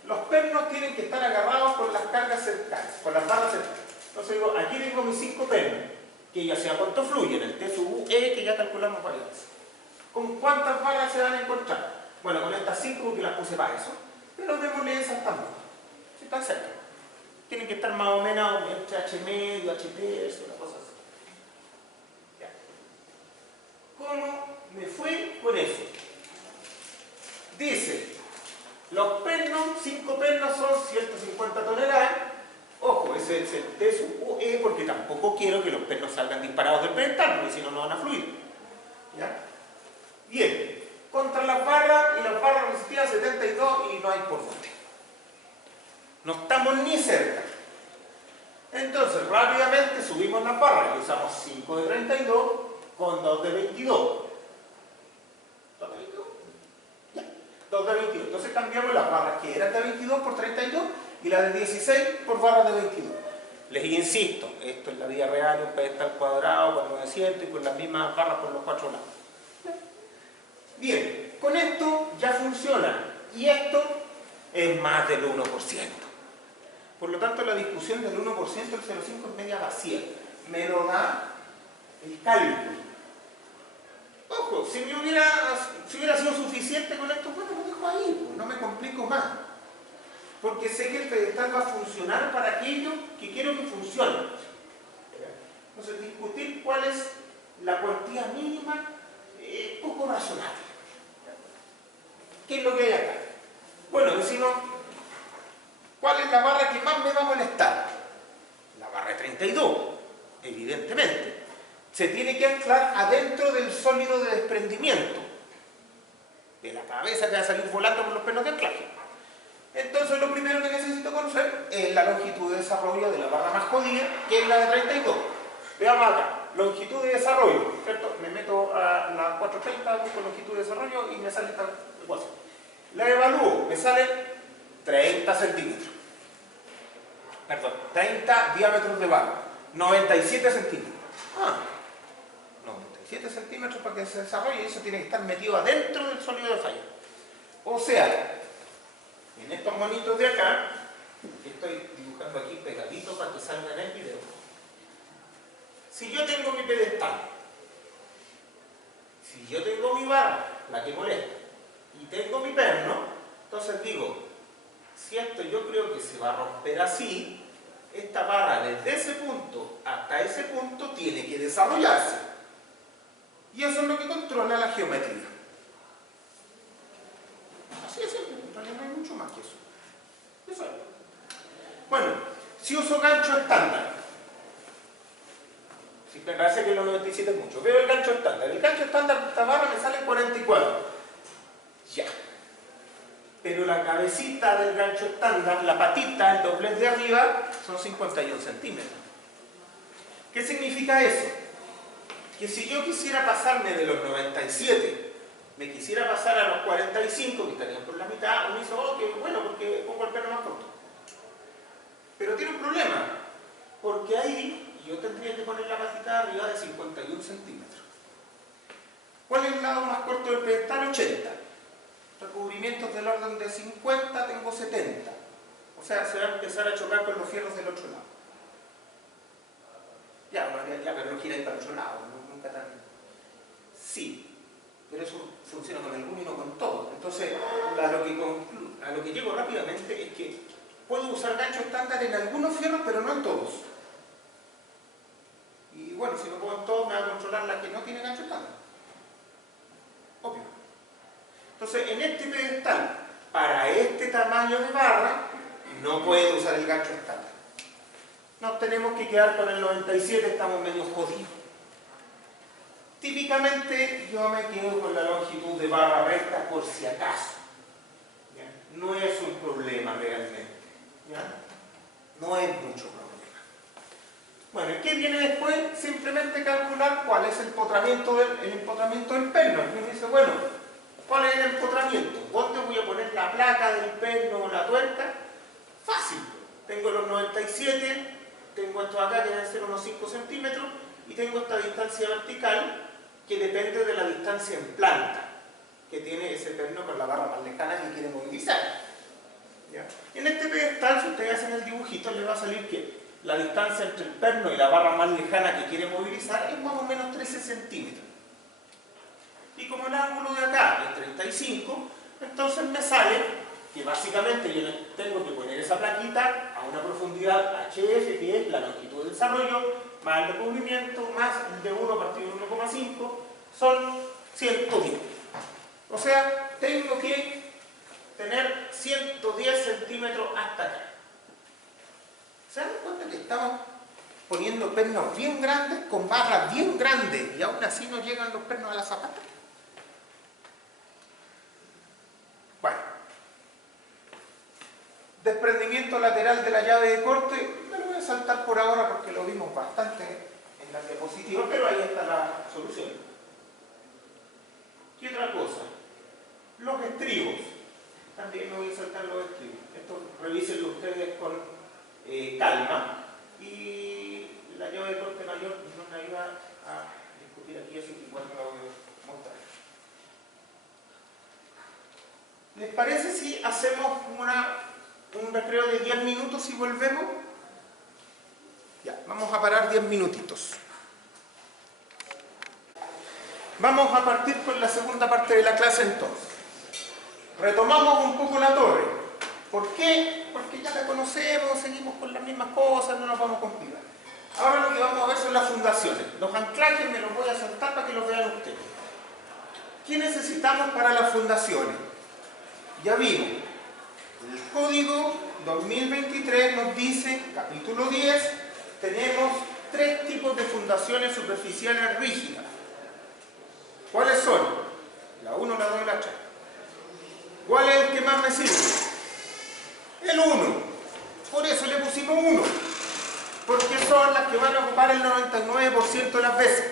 Los pernos tienen que estar agarrados con las cargas cercanas, con las barras cercanas. Entonces digo, aquí tengo mis 5 pernos, que ya sea cuánto fluyen, el T sub U, E, que ya calculamos varias veces. ¿Con cuántas barras se van a encontrar? Bueno, con estas 5 porque las puse para eso, pero démosle esas también. Si están cerca. Tienen que estar más o menos entre H medio, HP, eso, una cosa así. Ya. ¿Cómo me fue con eso? Dice, los pernos, 5 pernos son 150 toneladas. Ojo, ese es el T sub UE porque tampoco quiero que los pernos salgan disparados del pedestal, porque si no, no van a fluir. ¿Ya? Bien, contra las barras, y las barras resistían 72 y no hay por dónde. No estamos ni cerca. Entonces, rápidamente subimos las barras y usamos 5 de 32 con 2 de 22. 2 de 22. Ya, 2 de 22. Entonces cambiamos las barras que eran de 22 por 32 y las de 16 por barras de 22. Les insisto, esto es la vida real, un pedestal cuadrado con 900 y con las mismas barras por los 4 lados. Bien, con esto ya funciona y esto es más del 1%. Por lo tanto, la discusión del 1% del 0,5 es media vacía. Me lo da el cálculo. Ojo, si hubiera sido suficiente con esto, bueno, lo dejo ahí, pues, no me complico más. Porque sé que el pedestal va a funcionar para aquello que quiero que funcione. Entonces, discutir cuál es la cuantía mínima es poco razonable. ¿Qué es lo que hay acá? Bueno, decimos, ¿cuál es la barra que más me va a molestar? La barra 32, evidentemente. Se tiene que anclar adentro del sólido de desprendimiento, de la cabeza que va a salir volando por los pernos de anclaje. Entonces lo primero que necesito conocer es la longitud de desarrollo de la barra más jodida, que es la de 32. Veamos acá, longitud de desarrollo, ¿cierto? Me meto a la 430, busco longitud de desarrollo y me sale esta ecuación. La evalúo, me sale 30 centímetros. Perdón, 30 diámetros de barra, 97 centímetros. 97 centímetros para que se desarrolle, y eso tiene que estar metido adentro del sólido de falla. O sea, en estos monitos de acá, que estoy dibujando aquí pegadito para que salga en el video. Si yo tengo mi pedestal, si yo tengo mi barra, la que molesta, y tengo mi perno, entonces digo, si esto yo creo que se va a romper así, esta barra desde ese punto hasta ese punto tiene que desarrollarse. Y eso es lo que controla la geometría. Así es simple, en realidad no hay mucho más que eso. Eso es. Bueno, si uso gancho estándar, si me parece que los 97 es mucho, veo el gancho estándar. El gancho estándar de esta barra me sale 44. Ya. Pero la cabecita del gancho estándar, la patita, el doblez de arriba, son 51 centímetros. ¿Qué significa eso? Que si yo quisiera pasarme de los 97, me quisiera pasar a los 45, que estarían por la mitad, uno dice, oh, que bueno, porque pongo el perno más corto. Pero tiene un problema, porque ahí yo tendría que poner la patita de arriba de 51 centímetros. ¿Cuál es el lado más corto del pedestal? 80. Recubrimientos del orden de 50, tengo 70. O sea, se va a empezar a chocar con los fierros del otro lado. Ya, pero no gira ahí para el otro lado, nunca tan... Sí, pero eso funciona con alguno y no con todo. Entonces, a lo que llego rápidamente es que puedo usar gancho estándar en algunos fierros, pero no en todos. Y bueno, si no puedo en todos, me va a controlar la que no tiene gancho estándar. Obvio. Entonces, en este pedestal, para este tamaño de barra, no puedo usar el gancho estándar. Nos tenemos que quedar con el 97, estamos medio jodidos. Típicamente, yo me quedo con la longitud de barra recta por si acaso. ¿Ya? No es un problema realmente. ¿Ya? No es mucho problema. Bueno, ¿y qué viene después? Simplemente calcular cuál es el empotramiento del perno. Y uno dice, bueno, ¿cuál es el empotramiento? ¿Dónde voy a poner la placa del perno o la tuerca? Fácil. Tengo los 97, tengo esto acá que deben ser unos 5 centímetros y tengo esta distancia vertical que depende de la distancia en planta que tiene ese perno con la barra más lejana que quiere movilizar. ¿Ya? En este pedestal, si ustedes hacen el dibujito, les va a salir que la distancia entre el perno y la barra más lejana que quiere movilizar es más o menos 13 centímetros. Y como el ángulo de acá es 35, entonces me sale que básicamente yo tengo que poner esa plaquita a una profundidad HF, que es la longitud de desarrollo, más el recubrimiento, más el de 1 partido de 1,5, son 110. O sea, tengo que tener 110 centímetros hasta acá. ¿Se dan cuenta que estamos poniendo pernos bien grandes con barras bien grandes y aún así no llegan los pernos a la zapata? Bueno, desprendimiento lateral de la llave de corte, me lo voy a saltar por ahora porque lo vimos bastante en la diapositiva, pero ahí está la solución. ¿Qué otra cosa? Los estribos. También me voy a saltar los estribos. Esto revísenlo ustedes con calma. Y la llave de corte mayor no me ayuda a discutir aquí, así que igual me la voy a mostrar. ¿Les parece si hacemos un recreo de 10 minutos y volvemos? Ya, vamos a parar 10 minutitos. Vamos a partir con la segunda parte de la clase entonces. Retomamos un poco la torre. ¿Por qué? Porque ya la conocemos, seguimos con las mismas cosas, no nos vamos a complicar. Ahora lo que vamos a ver son las fundaciones. Los anclajes me los voy a saltar para que los vean ustedes. ¿Qué necesitamos para las fundaciones? Ya vimos. El código 2023 nos dice, capítulo 10, tenemos 3 tipos de fundaciones superficiales rígidas. ¿Cuáles son? La 1, la 2 y la 3. ¿Cuál es el que más me sirve? El 1. Por eso le pusimos 1. porque son las que van a ocupar el 99% de las veces.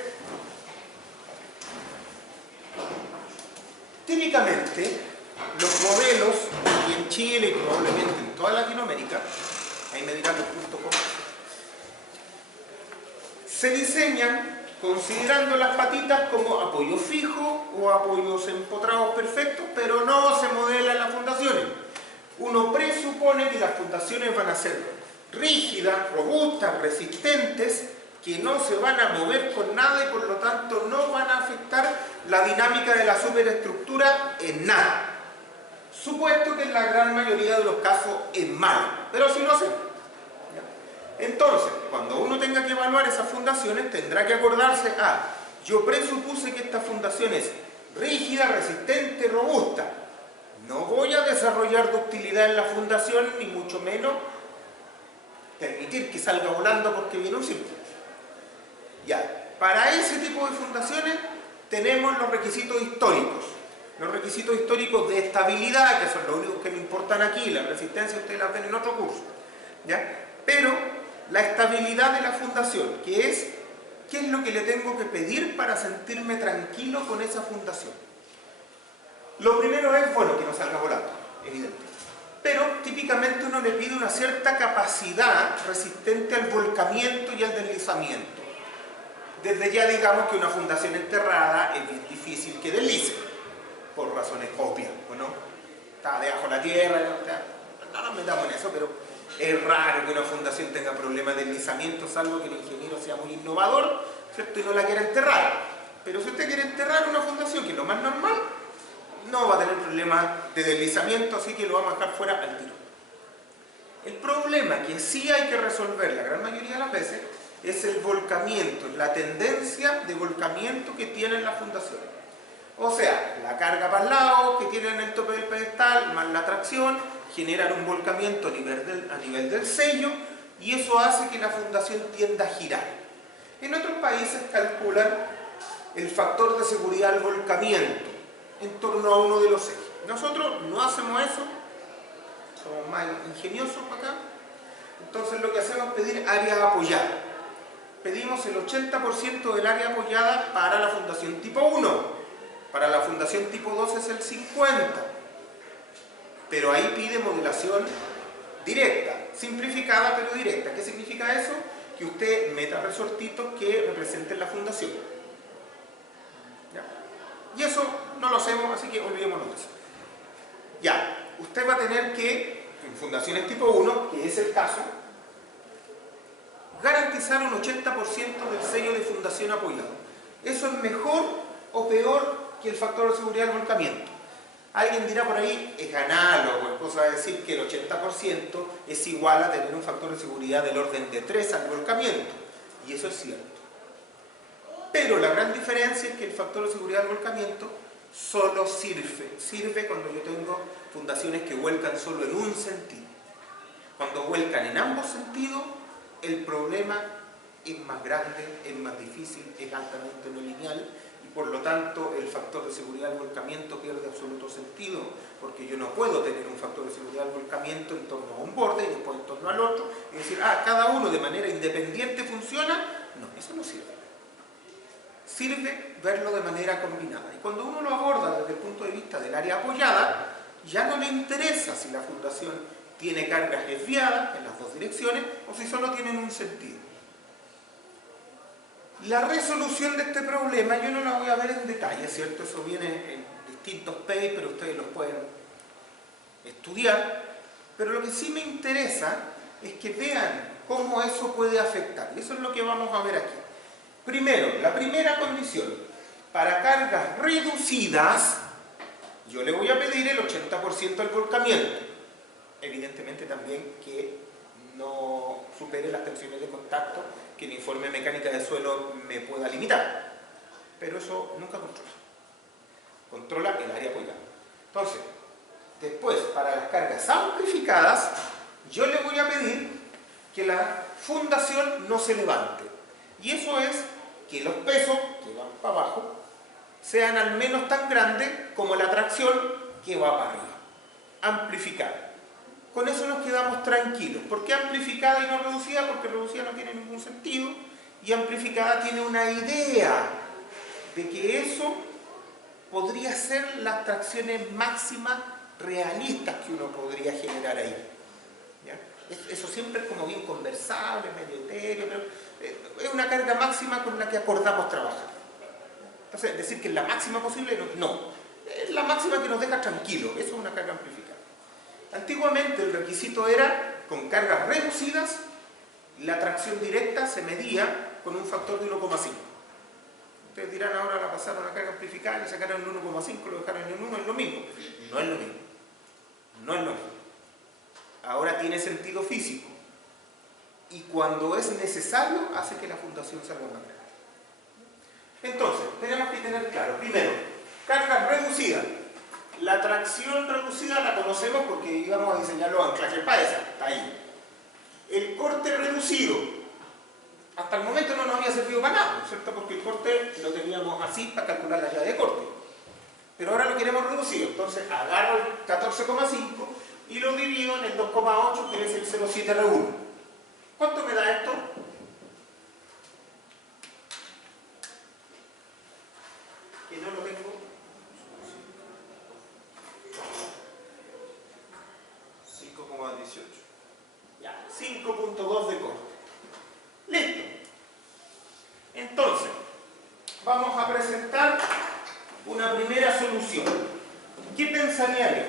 Típicamente, los modelos, y en Chile y probablemente en toda Latinoamérica, ahí me dirán los puntos, se diseñan considerando las patitas como apoyo fijo o apoyos empotrados perfectos, pero no se modelan las fundaciones. Uno presupone que las fundaciones van a ser rígidas, robustas, resistentes, que no se van a mover con nada y por lo tanto no van a afectar la dinámica de la superestructura en nada. Supuesto que en la gran mayoría de los casos es malo, pero sí lo hacemos. Entonces, cuando uno tenga que evaluar esas fundaciones, tendrá que acordarse, yo presupuse que esta fundación es rígida, resistente, robusta. No voy a desarrollar ductilidad en la fundación, ni mucho menos permitir que salga volando porque viene un círculo. Ya, para ese tipo de fundaciones tenemos los requisitos históricos. Los requisitos históricos de estabilidad, que son los únicos que me importan aquí, la resistencia ustedes la ven en otro curso. ¿Ya? Pero la estabilidad de la fundación, que es qué es lo que le tengo que pedir para sentirme tranquilo con esa fundación. Lo primero es, bueno, que no salga volando, evidente. Pero típicamente uno le pide una cierta capacidad resistente al volcamiento y al deslizamiento. Desde ya digamos que una fundación enterrada es bien difícil que deslice, por razones obvias, ¿no? Está debajo de la tierra, no nos metamos en eso, pero es raro que una fundación tenga problemas de deslizamiento, salvo que el ingeniero sea muy innovador, ¿cierto? Y no la quiera enterrar. Pero si usted quiere enterrar una fundación, que es lo más normal, no va a tener problemas de deslizamiento, así que lo vamos a dejar fuera al tiro. El problema que sí hay que resolver la gran mayoría de las veces es el volcamiento, la tendencia de volcamiento que tienen las fundaciones. O sea, la carga para el lado que tienen el tope del pedestal, más la tracción, generan un volcamiento a nivel del sello y eso hace que la fundación tienda a girar. En otros países calculan el factor de seguridad al volcamiento en torno a uno de los ejes. Nosotros no hacemos eso, somos más ingeniosos acá. Entonces lo que hacemos es pedir área apoyada. Pedimos el 80% del área apoyada para la fundación tipo 1. Para la fundación tipo 2 es el 50%. Pero ahí pide modelación directa, simplificada pero directa. ¿Qué significa eso? Que usted meta resortitos que representen la fundación. ¿Ya? Y eso no lo hacemos, así que olvidémonos de eso. Ya, usted va a tener que, en fundaciones tipo 1, que es el caso, garantizar un 80% del sello de fundación apoyado. ¿Eso es mejor o peor que el factor de seguridad del volcamiento? Alguien dirá por ahí, es análogo, es cosa de decir que el 80% es igual a tener un factor de seguridad del orden de 3 al volcamiento. Y eso es cierto. Pero la gran diferencia es que el factor de seguridad del volcamiento solo sirve cuando yo tengo fundaciones que vuelcan solo en un sentido. Cuando vuelcan en ambos sentidos, el problema es más grande, es más difícil, es altamente no lineal y por lo tanto el factor de seguridad del volcamiento pierde absoluto sentido porque yo no puedo tener un factor de seguridad del volcamiento en torno a un borde y después en torno al otro y decir, cada uno de manera independiente funciona. No, eso no sirve. Sirve verlo de manera combinada y cuando uno lo aborda desde el punto de vista del área apoyada, ya no le interesa si la fundación tiene cargas desviadas en las dos direcciones o si solo tienen un sentido. La resolución de este problema yo no la voy a ver en detalle, ¿cierto? Eso viene en distintos papers, ustedes los pueden estudiar, pero lo que sí me interesa es que vean cómo eso puede afectar, y eso es lo que vamos a ver aquí. Primero, la primera condición, para cargas reducidas, yo le voy a pedir el 80% del volcamiento. Evidentemente también que no supere las tensiones de contacto que el informe de mecánica de suelo me pueda limitar. Pero eso nunca controla. Controla el área apoyada. Entonces, después, para las cargas amplificadas, yo le voy a pedir que la fundación no se levante. Y eso es que los pesos que van para abajo sean al menos tan grandes como la tracción que va para arriba. Amplificada. con eso nos quedamos tranquilos. ¿Por qué amplificada y no reducida? Porque reducida no tiene ningún sentido y amplificada tiene una idea de que eso podría ser las tracciones máximas realistas que uno podría generar ahí. ¿Ya? Eso siempre es como bien conversable, medio etéreo, pero es una carga máxima con la que acordamos trabajar. Entonces, decir que es la máxima posible, no. Es la máxima que nos deja tranquilos, eso es una carga amplificada. Antiguamente el requisito era, con cargas reducidas, la tracción directa se medía con un factor de 1,5. Ustedes dirán, ahora la pasaron a carga amplificada, le sacaron el 1,5, lo dejaron en 1, es lo mismo. No es lo mismo. No es lo mismo. Ahora tiene sentido físico. Y cuando es necesario, hace que la fundación salga más grande. Entonces, tenemos que tener claro, primero, cargas reducidas. La tracción reducida la conocemos porque íbamos a diseñar los anclajes para esa, está ahí. El corte reducido, hasta el momento no nos había servido para nada, ¿cierto? Porque el corte lo teníamos así para calcular la llave de corte. Pero ahora lo queremos reducido, entonces agarro el 14,5 y lo divido en el 2,8, que es el 0,7R1. ¿Cuánto me da esto? Que no lo tengo. 5,18. Ya, 5,2 de corte. Listo. Entonces, vamos a presentar una primera solución. ¿Qué pensaría yo?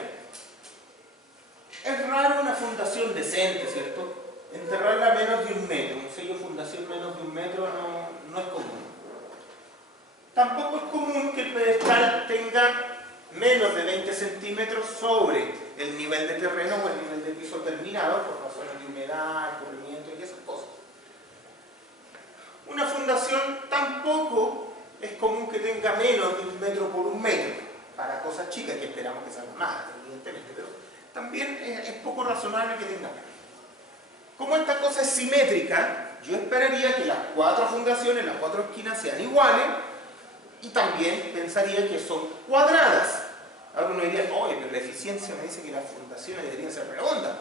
Es raro una fundación decente, ¿cierto? Enterrarla a menos de 1 metro. Un sello de fundación menos de 1 metro no es común. Tampoco es común que el pedestal tenga menos de 20 centímetros sobre el nivel de terreno o el nivel de piso terminado por razones de humedad, corrimiento y esas cosas. Una fundación tampoco es común que tenga menos de 1 metro por 1 metro para cosas chicas, que esperamos que salgan más, evidentemente, pero también es poco razonable que tenga menos. Como esta cosa es simétrica, yo esperaría que las 4 fundaciones, las 4 esquinas sean iguales y también pensaría que son cuadradas. Ahora uno diría, oye, pero la eficiencia me dice que las fundaciones deberían ser redondas.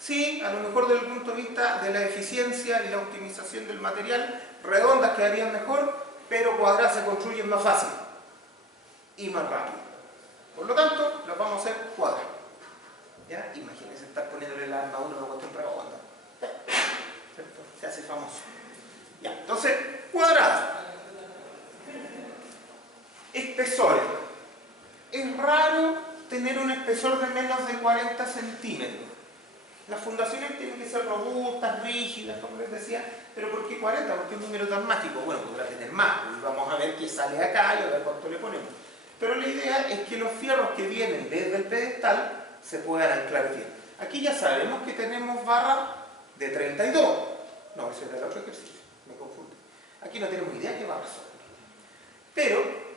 Sí, a lo mejor desde el punto de vista de la eficiencia y la optimización del material, redondas quedarían mejor, pero cuadradas se construyen más fácil y más rápido. Por lo tanto, las vamos a hacer cuadradas. ¿Ya? Imagínense estar poniéndole la armadura a una cuestión redonda. ¿Cierto? Se hace famoso. Ya, entonces, cuadradas. Espesores. Es raro tener un espesor de menos de 40 centímetros. Las fundaciones tienen que ser robustas, rígidas, como les decía, pero ¿por qué 40? Porque es un número tan mágico. Bueno, podrá tener más, y vamos a ver qué sale acá y a ver cuánto le ponemos. Pero la idea es que los fierros que vienen desde el pedestal se puedan anclar bien. Aquí ya sabemos que tenemos barras de 32. No, ese era el otro ejercicio, me confundo. Aquí no tenemos idea qué barras son. Pero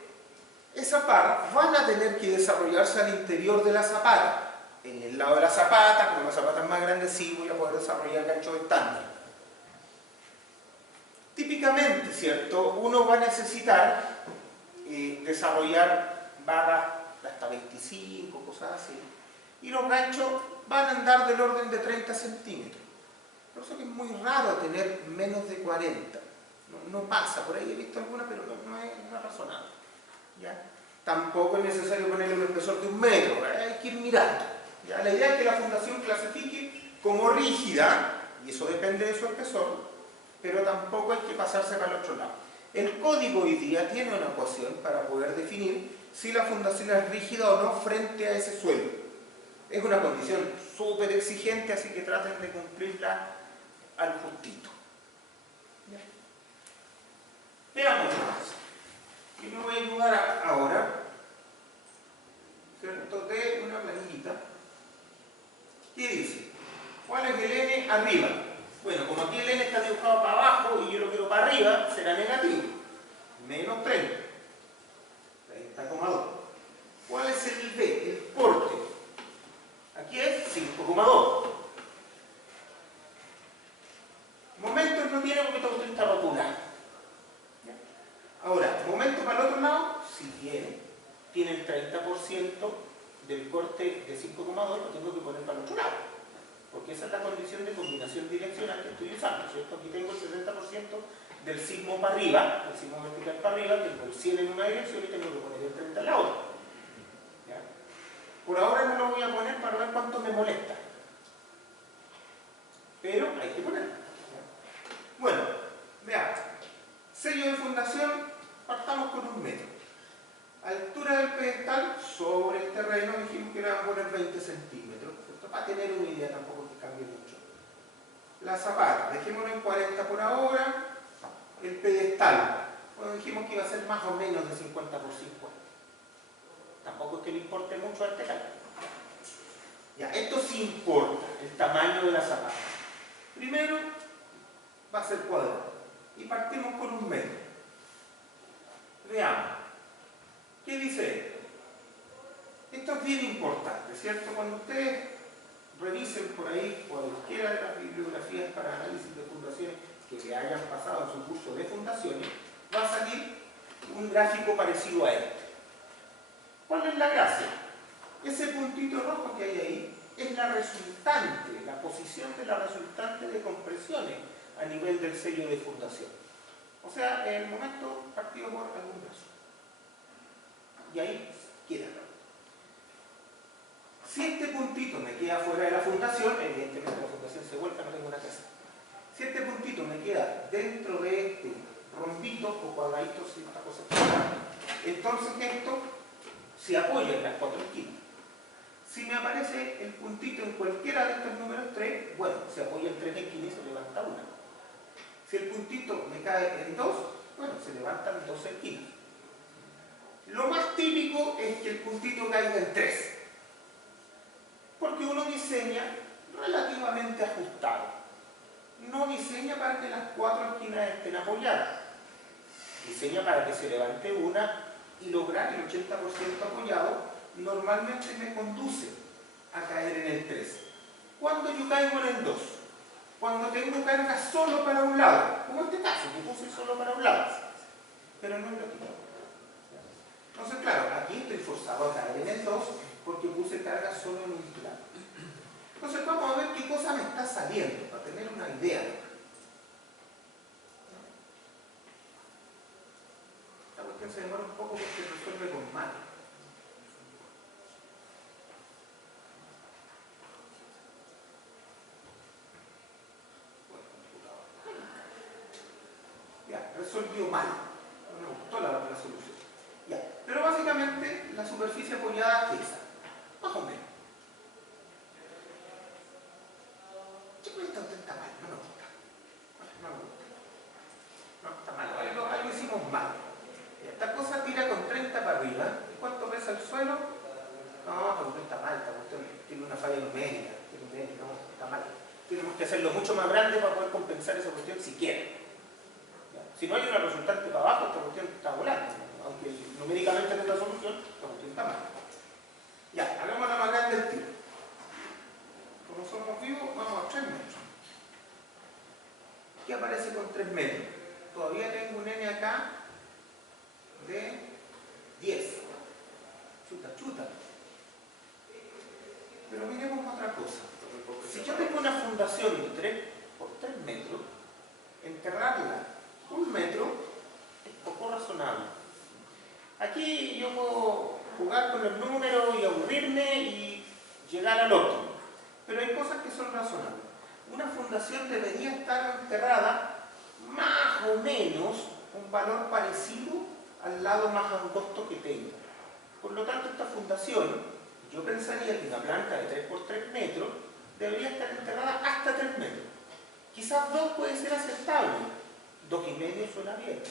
esas barras van a tener que desarrollarse al interior de la zapata. En el lado de la zapata, como la zapata es más grande, sí voy a poder desarrollar ganchos estándar. Típicamente, ¿cierto? Uno va a necesitar desarrollar barras de hasta 25, cosas así. Y los ganchos van a andar del orden de 30 centímetros. Por eso que es muy raro tener menos de 40. No pasa, por ahí he visto alguna, pero no es razonable. ¿Ya? Tampoco es necesario ponerle un espesor de 1 metro, hay que ir mirando. ¿Ya? La idea es que la fundación clasifique como rígida, y eso depende de su espesor, pero tampoco hay que pasarse para el otro lado. El código hoy día tiene una ecuación para poder definir si la fundación es rígida o no frente a ese suelo. Es una condición súper exigente, así que traten de cumplirla al justito. ¿Ya? Veamos más. Y me voy a ayudar ahora, ¿cierto?, de una planillita que dice, ¿cuál es el n arriba? Bueno, como aquí el n está dibujado para abajo y yo lo quiero para arriba, será negativo. Menos 30. 30,2. ¿Cuál es el b? El corte. Aquí es 5,2. Momentos no tiene porque todo está rotulado. Ahora, momento para el otro lado, si tiene el 30% del corte de 5,2 lo tengo que poner para el otro lado, porque esa es la condición de combinación direccional que estoy usando, ¿cierto? Aquí tengo el 60% del sismo para arriba, el sismo vertical para arriba, tengo el 100 en una dirección y tengo que poner el 30 en la otra. ¿Ya? Por ahora no lo voy a poner para ver cuánto me molesta, pero hay que ponerlo. Bueno, veamos. Sello de fundación, partamos con 1 metro. Altura del pedestal sobre el terreno, dijimos que era poner 20 centímetros, ¿cierto? Para tener una idea, tampoco que cambie mucho. La zapata, dejémoslo en 40 por ahora. El pedestal, bueno, dijimos que iba a ser más o menos de 50 por 50. Tampoco es que le importe mucho a este cálculo. Ya, esto sí importa, el tamaño de la zapata. Primero va a ser cuadrado. Y partimos con 1 metro. Veamos. ¿Qué dice esto? Esto es bien importante, ¿cierto? Cuando ustedes revisen por ahí cualquiera de las bibliografías para análisis de fundaciones que le hayan pasado en su curso de fundaciones, va a salir un gráfico parecido a este. ¿Cuál es la gracia? Ese puntito rojo que hay ahí es la resultante, la posición de la resultante de compresiones a nivel del sello de fundación. O sea, en el momento partido por algún brazo. Y ahí queda. Si este puntito me queda fuera de la fundación, evidentemente la fundación se vuelca, no tengo una casa. Si este puntito me queda dentro de este rombito o cuadradito, si esta cosa entonces esto se apoya en las 4 esquinas. Si me aparece el puntito en cualquiera de estos números 3, bueno, se apoya en 3 esquinas y se levanta una. Si el puntito me cae en 2, bueno, se levantan 2 esquinas. Lo más típico es que el puntito caiga en 3, porque uno diseña relativamente ajustado. No diseña para que las 4 esquinas estén apoyadas. Diseña para que se levante una y lograr el 80% apoyado normalmente me conduce a caer en el 3. ¿Cuándo yo caigo en el 2? Cuando tengo carga solo para un lado, como este caso, que puse solo para un lado, pero no es lo que quiero. Entonces, claro, aquí estoy forzado a caer en el 2 porque puse carga solo en un plano. Entonces, vamos a ver qué cosa me está saliendo, para tener una idea. Esta cuestión se demora un poco porque resuelve con mano. Ya, resolvió mal. No me gustó la solución. Ya, pero básicamente la superficie apoyada es esa, más o menos. ¿Qué cuesta un 30 mal? No me gusta. No me gusta. No, está mal. Algo hicimos mal. Esta cosa tira con 30 para arriba. ¿Y cuánto pesa el suelo? No, pero está mal. Tiene una falla numérica. No, está mal. Tenemos que hacerlo mucho más grande para poder compensar esa cuestión siquiera. Si no hay una resultante para abajo, esta cuestión está volando. Aunque numéricamente tenga solución, esta cuestión está mal. Ya, hagámosla más grande el tiro. Como somos vivos, vamos a 3 metros. ¿Qué aparece con 3 metros? Todavía tengo un N acá de 10. Chuta. Pero miremos otra cosa. Si yo tengo una fundación de 3 por 3 metros, enterrarla 1 metro es poco razonable. Aquí yo puedo jugar con los números y aburrirme y llegar al otro. Pero hay cosas que son razonables. Una fundación debería estar enterrada más o menos un valor parecido al lado más angosto que tenga. Por lo tanto, esta fundación, yo pensaría que una planta de 3 por 3 metros debería estar enterrada hasta 3 metros. Quizás 2 puede ser aceptable. 2,5 suena bien.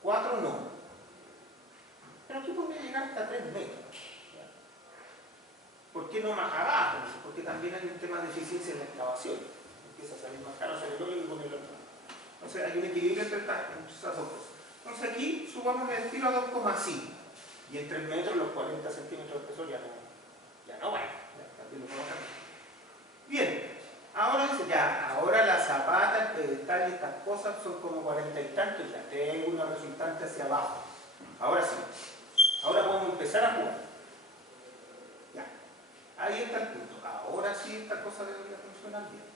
4 no. Pero aquí podría llegar hasta 3 metros. ¿Por qué no más abajo? Porque también hay un tema de eficiencia en la excavación. Empieza a salir más caro hacer el hoyo que poner el otro. Entonces hay un equilibrio entre esas dos cosas. Entonces aquí subamos el tiro a 2,5. Y en 3 metros los 40 centímetros de espesor ya no van. También lo podemos cambiar. Bien. Ahora dice, ahora la zapata, el pedestal y estas cosas son como 40 y tantos, ya tengo una resultante hacia abajo. Ahora sí, ahora podemos empezar a jugar. Ahí está el punto. Ahora sí esta cosa debería funcionar bien.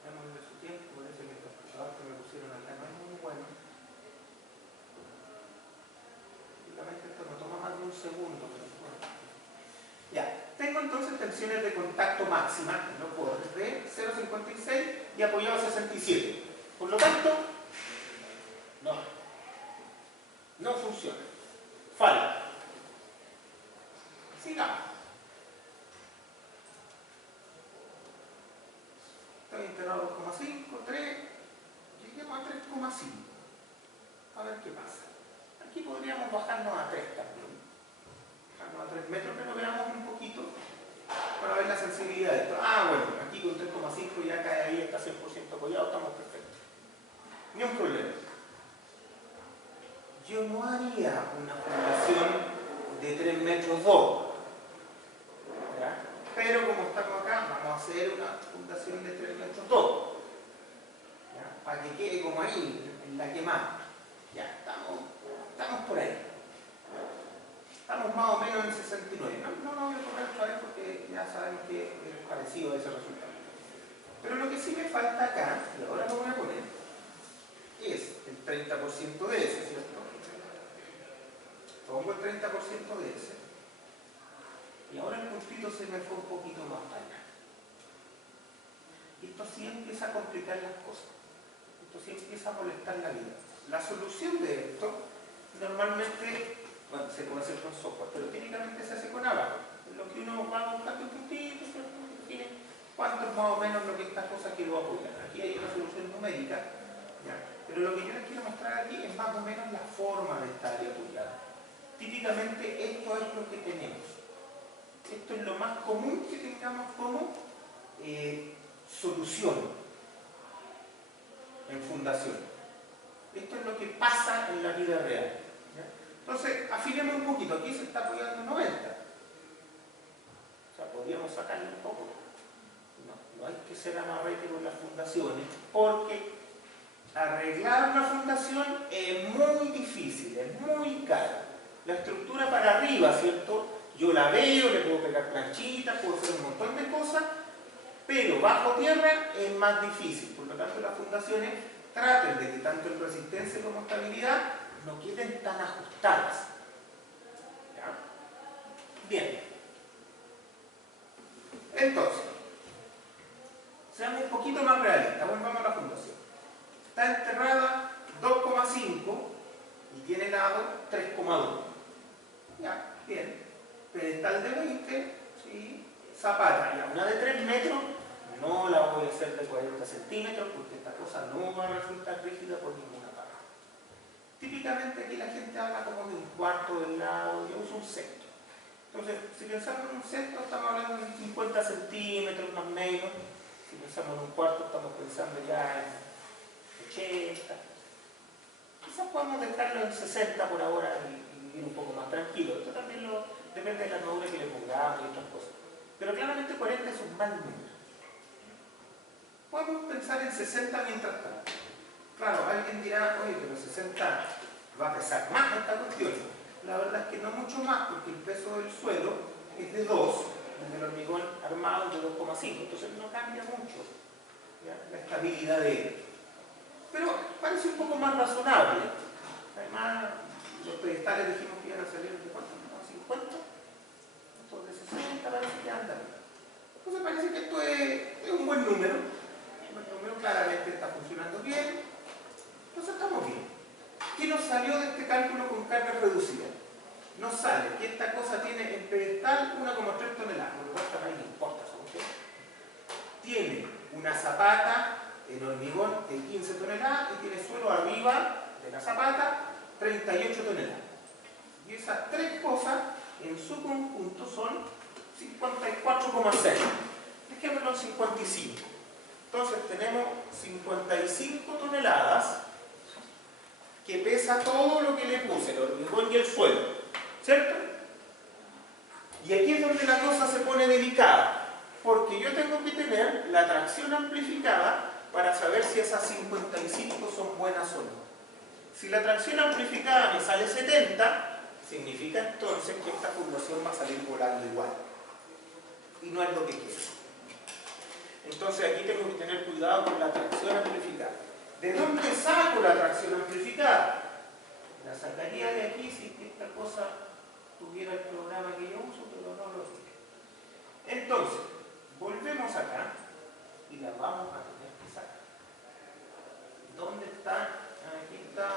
Démosle su tiempo, parece que el computador que me pusieron acá no es muy bueno. Prácticamente esto no toma más de un segundo. Pero bueno. Ya, tengo entonces tensiones de contacto máxima en los bordes de 0,56 y apoyado a 67. Por lo tanto, no funciona. Falla. Sigamos. Estoy integrado 2,5, 3, lleguemos a 3,5. A ver qué pasa. Aquí podríamos bajarnos a 3 también. Bajarnos a 3 metros, pero veamos un poquito para ver la sensibilidad de esto. Bueno, aquí con 3,5 ya cae ahí, está 100% apoyado, estamos perfectos. Ni un problema. Yo no haría una fundación de 3 metros 2. ¿Ya? Pero como estamos acá, vamos a hacer una fundación de 3 metros 2. ¿Ya? Para que quede como ahí, en la quemada. Ya, estamos por ahí. Estamos más o menos en 69. No voy a correr otra vez porque ya sabemos que es parecido a ese resultado. Pero lo que sí me falta acá, y ahora lo voy a poner, es el 30% de ese, ¿cierto? Pongo el 30% de ese. Y ahora el puntito se me fue un poquito más para allá. Y esto sí empieza a complicar las cosas. Esto sí empieza a molestar la vida. La solución de esto, normalmente, bueno, se puede hacer con software, pero técnicamente se hace con ABAC. Lo que uno va buscando un puntito, define cuánto es más o menos lo que esta cosa quedó apoyar. Aquí hay una solución numérica, ¿ya? Pero lo que yo les quiero mostrar aquí es más o menos la forma de esta área apoyada. Típicamente esto es lo que tenemos. Esto es lo más común que tengamos como solución en fundación. Esto es lo que pasa en la vida real. ¿Ya? Entonces, afinemos un poquito. Aquí se está apoyando 90. O sea, podríamos sacarle un poco. No hay que ser amarrete con las fundaciones, porque arreglar una fundación es muy difícil, es muy caro. La estructura para arriba, ¿cierto? Yo la veo, le puedo pegar planchitas, puedo hacer un montón de cosas, pero bajo tierra es más difícil. Por lo tanto, las fundaciones traten de que tanto en resistencia como estabilidad no queden tan ajustadas. ¿Ya? Bien. Entonces, seamos un poquito más realistas. Volvamos a la fundación. Está enterrada 2,5 y tiene lado 3,2. Ya, bien. Pedestal de 20, ¿sí? Zapata, ya una de 3 metros, no la voy a hacer de 40 centímetros porque esta cosa no va a resultar rígida por ninguna parte. Típicamente aquí la gente habla como de un cuarto del lado, yo uso un sexto. Entonces, si pensamos en un sexto, estamos hablando de 50 centímetros más o menos. Si pensamos en un cuarto, estamos pensando ya en 80. Quizás podemos dejarlo en 60 por ahora y ir un poco más tranquilo. Esto también depende de la armadura que le pongamos y otras cosas. Pero claramente 40 es un mal número. Podemos pensar en 60 mientras tanto. Claro, alguien dirá, oye, pero 60 va a pesar más esta cuestión. La verdad es que no mucho más, porque el peso del suelo es de 2, el del hormigón armado es de 2,5, entonces no cambia mucho, ¿ya? La estabilidad de él. Pero parece un poco más razonable. Además, los pedestales dijimos que iban a salir de cuánto, ¿no? 50, estos de 60 parece que andan. Entonces parece que esto es un buen número. Un buen número, claramente está funcionando bien. Entonces estamos bien. ¿Qué nos salió de este cálculo con carga reducida? Nos sale que esta cosa tiene en pedestal 1,3 toneladas, por lo tanto a nadie le importa, ¿sabes? Tiene una zapata en hormigón de 15 toneladas y tiene suelo arriba de la zapata 38 toneladas. Y esas tres cosas en su conjunto son 54,6. Dejémoslo en 55. Entonces tenemos 55 toneladas que pesa todo lo que le puse, el hormigón y el suelo, ¿cierto? Y aquí es donde la cosa se pone delicada, porque yo tengo que tener la tracción amplificada para saber si esas 55 son buenas o no. Si la tracción amplificada me sale 70, significa entonces que esta fundación va a salir volando igual. Y no es lo que quiero. Entonces aquí tengo que tener cuidado con la tracción amplificada. ¿De dónde saco la tracción amplificada? La sacaría de aquí si esta cosa tuviera el programa que yo uso, pero no lo tiene. Entonces, volvemos acá y la vamos a tener que sacar. ¿Dónde está? Aquí está.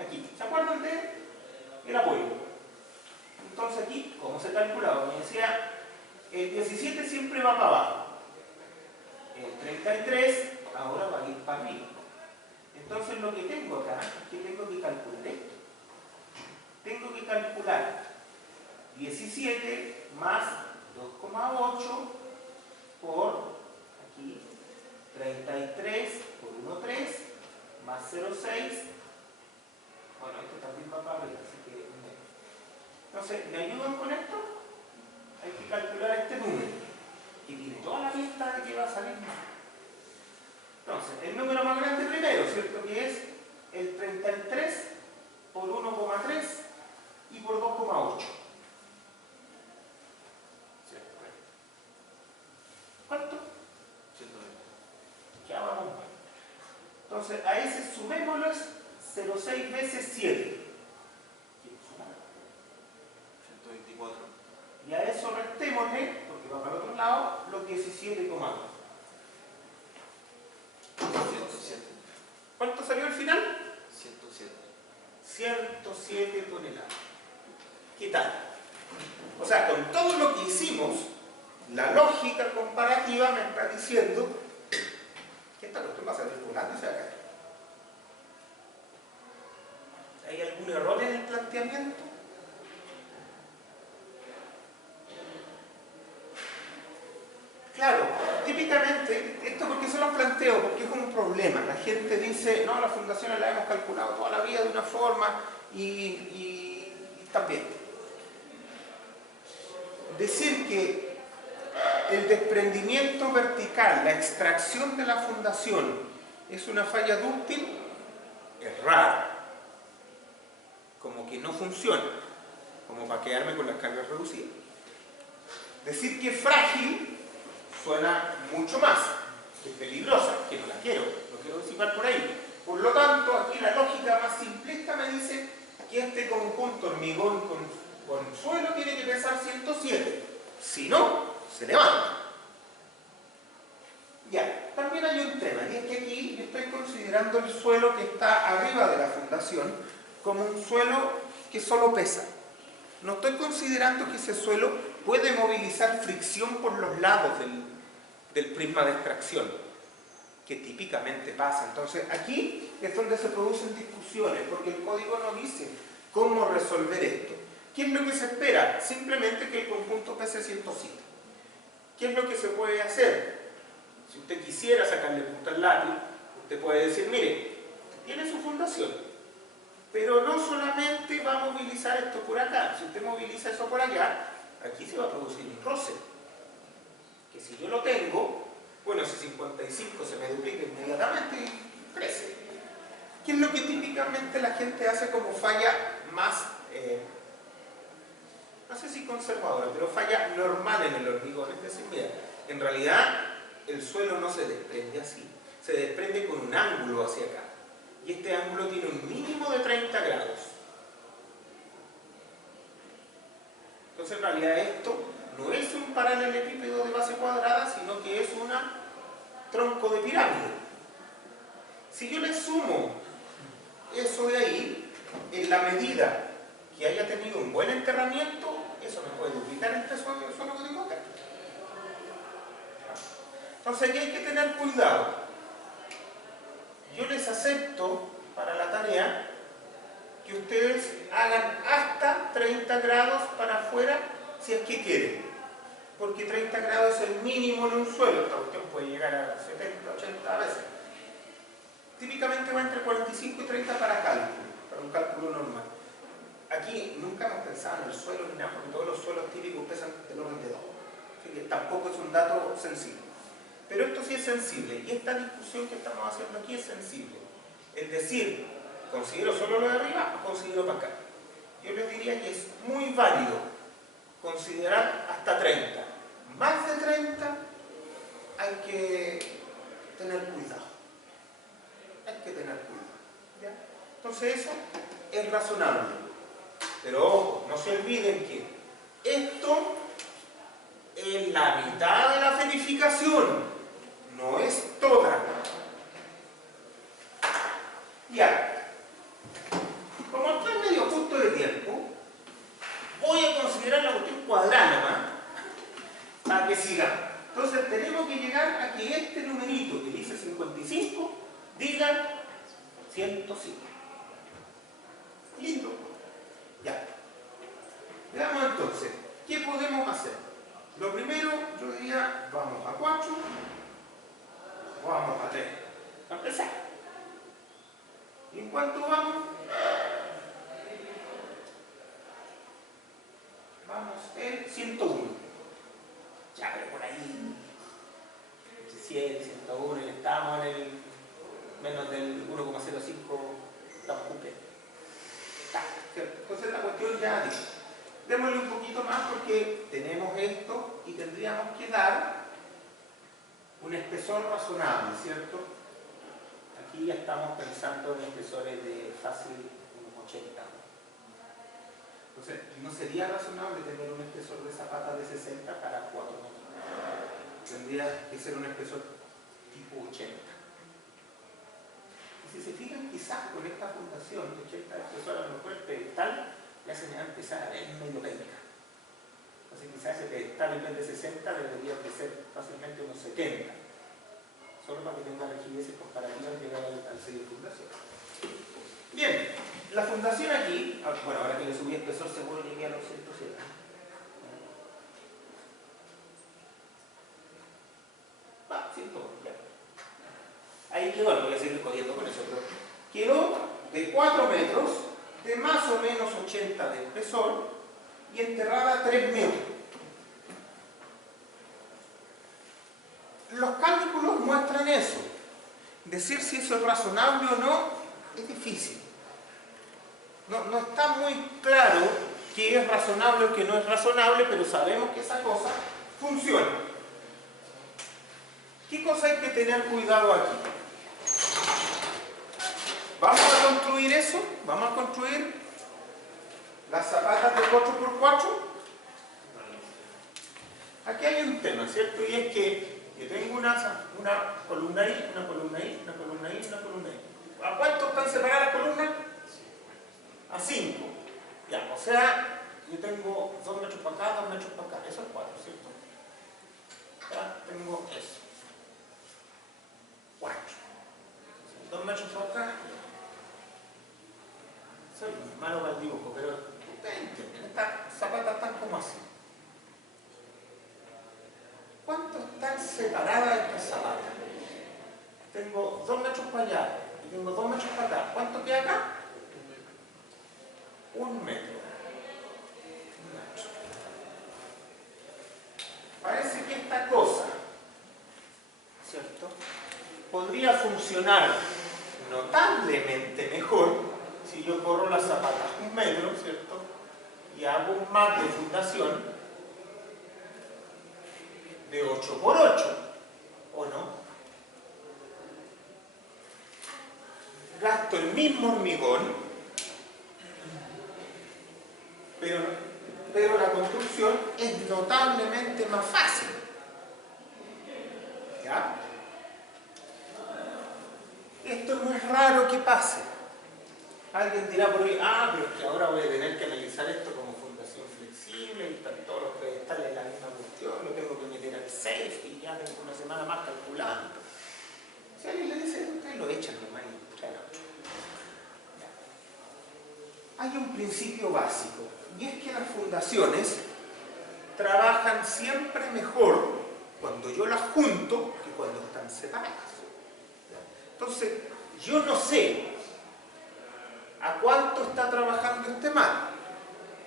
Aquí. ¿Se acuerdan del apoyo? Entonces aquí, ¿cómo se calculaba? Me decía, el 17 siempre va para abajo. El 33 ahora va a ir para arriba. Entonces lo que tengo acá es que tengo que calcular esto. Tengo que calcular 17 más 2,8 por aquí 33 por 1,3 más 0,6. Bueno, esto también va para arriba, así que entonces, ¿me ayudan con esto? Hay que calcular este número que tiene toda la vista de que va a salir mal. Entonces, el número más grande primero, ¿cierto? Que es el 33 por 1,3 y por 2,8. ¿Cuánto? 120. Ya vamos mal. Entonces, a ese sumémoslo 0,6 veces 7. 124. Y a eso restémosle, porque va para el otro lado, los 17,2. 107. ¿Cuánto salió al final? 107. 107 toneladas. ¿Qué tal? O sea, con todo lo que hicimos, la lógica comparativa me está diciendo que esta cuestión va a salir volando y se va a caer. ¿Hay algún error en el planteamiento? Claro, típicamente, esto porque se lo planteo, porque es un problema. La gente dice, no, las fundaciones las hemos calculado toda la vida de una forma y también. Decir que el desprendimiento vertical, la extracción de la fundación, es una falla dúctil, es raro. Como que no funciona, como para quedarme con las cargas reducidas. Decir que es frágil suena mucho más, que es peligrosa, que no la quiero disipar por ahí. Por lo tanto, aquí la lógica más simplista me dice que este conjunto hormigón con suelo tiene que pesar 107. Si no, se levanta. Ya, también hay un tema, y es que aquí yo estoy considerando el suelo que está arriba de la fundación como un suelo que solo pesa. No estoy considerando que ese suelo puede movilizar fricción por los lados del prisma de extracción, que típicamente pasa. Entonces aquí es donde se producen discusiones, porque el código no dice cómo resolver esto. ¿Qué es lo que se espera? Simplemente que el conjunto pese 107. ¿Qué es lo que se puede hacer? Si usted quisiera sacarle punta al lápiz, usted puede decir, mire, tiene su fundación, pero no solamente va a movilizar esto por acá. Si usted moviliza eso por allá, aquí se va a producir un roce. Que si yo lo tengo, bueno, ese 55 se me duplica inmediatamente y crece. ¿Qué es lo que típicamente la gente hace como falla más, no sé si conservadora, pero falla normal en el hormigón? Es decir, mira, en realidad el suelo no se desprende así, se desprende con un ángulo hacia acá. Y este ángulo tiene un mínimo de 30 grados. Entonces en realidad esto no es un paralelepípedo de base cuadrada, sino que es un tronco de pirámide. Si yo le sumo eso de ahí, en la medida que haya tenido un buen enterramiento, eso me puede duplicar este suelo que tengo acá. Entonces aquí hay que tener cuidado. Yo les acepto para la tarea que ustedes hagan hasta 30 grados para afuera si es que quieren, porque 30 grados es el mínimo en un suelo. Esta cuestión puede llegar a 70, 80 a veces. Típicamente va entre 45 y 30 para cálculo, para un cálculo normal. Aquí nunca hemos pensado en el suelo ni nada, porque todos los suelos típicos pesan del orden de 2. Así que tampoco es un dato sensible. Pero esto sí es sensible, y esta discusión que estamos haciendo aquí es sensible. Es decir, ¿considero solo lo de arriba o considero para acá? yo les diría que es muy válido considerar hasta 30. Más de 30 hay que tener cuidado. Hay que tener cuidado. ¿Ya? Entonces eso es razonable. Pero ojo, no se olviden que esto es la mitad de la verificación, no es toda. Ya. Como estoy medio justo de tiempo, voy a considerar la cuestión cuadrada nomás, para que sigamos. Entonces tenemos que llegar a que este numerito que dice 55 diga 105. Lindo. Ya. Veamos entonces, ¿qué podemos hacer? Lo primero, yo diría, vamos a 4, vamos a 3. A empezar. ¿Y en cuánto vamos? Vamos en 101. Ya, pero por ahí, 17, 101, estamos en el menos del 1,05, estamos cumpliendo. Entonces la cuestión ya dice, démosle un poquito más porque tenemos esto y tendríamos que dar un espesor razonable, ¿cierto? Aquí ya estamos pensando en espesores de fácil unos 80. Entonces, no sería razonable tener un espesor de zapata de 60 para 4 metros. Tendría que ser un espesor tipo 80. Y si se fijan, quizás con esta fundación de 80 de espesor a lo mejor el pedestal ya se me va a empezar a ver medio penca. Entonces quizás ese pedestal en vez de 60 debería de ser fácilmente unos 70. Solo para que tenga rigidez comparativa al llegar al sello de fundación. Bien, la fundación aquí, bueno, ahora que le subí espesor seguro llegué a los 107. Va, 101, ya. Ahí quedó, no voy a seguir jodiendo con eso, pero quedó de 4 metros, de más o menos 80 de espesor y enterrada 3 metros. Los cálculos muestran eso. Decir si eso es razonable o no es difícil. No está muy claro qué es razonable o qué no es razonable, pero sabemos que esa cosa funciona. ¿Qué cosa hay que tener cuidado aquí? ¿Vamos a construir eso? ¿Vamos a construir las zapatas de 4x4? Aquí hay un tema, ¿cierto? Y es que yo tengo una columna ahí, una columna ahí, una columna ahí, una columna ahí. ¿A cuánto están separadas las columnas? A 5. Ya, o sea, yo tengo 2 metros para acá, 2 metros para acá. Eso es 4, ¿cierto? Ya tengo eso. 4. 2 metros para acá. Soy malo para el dibujo, pero ustedes entienden. Estas zapatas están como así. ¿Cuánto están separadas estas zapatas? Tengo 2 metros para allá y tengo 2 metros para acá. ¿Cuánto queda acá? 1 metro. Parece que esta cosa, ¿cierto?, podría funcionar notablemente mejor si yo corro las zapatas 1 metro, ¿cierto?, y hago un mat de fundación de 8x8, ¿o no? Gasto el mismo hormigón, pero la construcción es notablemente más fácil. ¿Ya? Esto no es raro que pase. Alguien dirá por ahí, pero es que ahora voy a tener que analizar esto como fundación flexible y están todos los pedestales en la misma cuestión, lo tengo que meter al safe y ya tengo una semana más calculando. Si alguien le dice, ustedes lo echan nomás y traen otro. Hay un principio básico, y es que las fundaciones trabajan siempre mejor cuando yo las junto que cuando están separadas. Entonces, yo no sé a cuánto está trabajando este mat.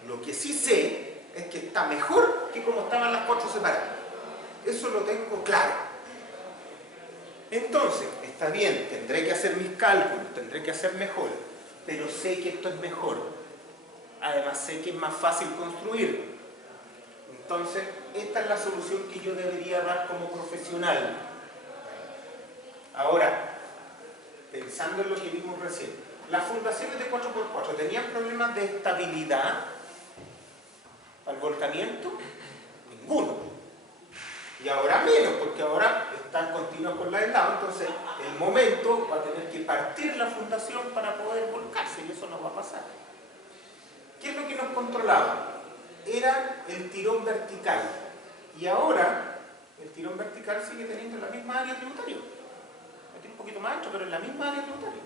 Lo que sí sé es que está mejor que como estaban las 4 separadas. Eso lo tengo claro. Entonces, está bien, tendré que hacer mis cálculos, tendré que hacer mejor, pero sé que esto es mejor. además sé que es más fácil construirlo. Entonces, esta es la solución que yo debería dar como profesional. Ahora, pensando en lo que vimos recién, las fundaciones de 4x4 tenían problemas de estabilidad al volcamiento, ninguno. Y ahora menos, porque ahora están continuos con la aislado, entonces el momento va a tener que partir la fundación para poder volcarse, y eso no va a pasar. ¿Qué es lo que nos controlaba? Era el tirón vertical. Y ahora el tirón vertical sigue teniendo la misma área tributaria. Un poquito más ancho, pero en la misma área tributaria.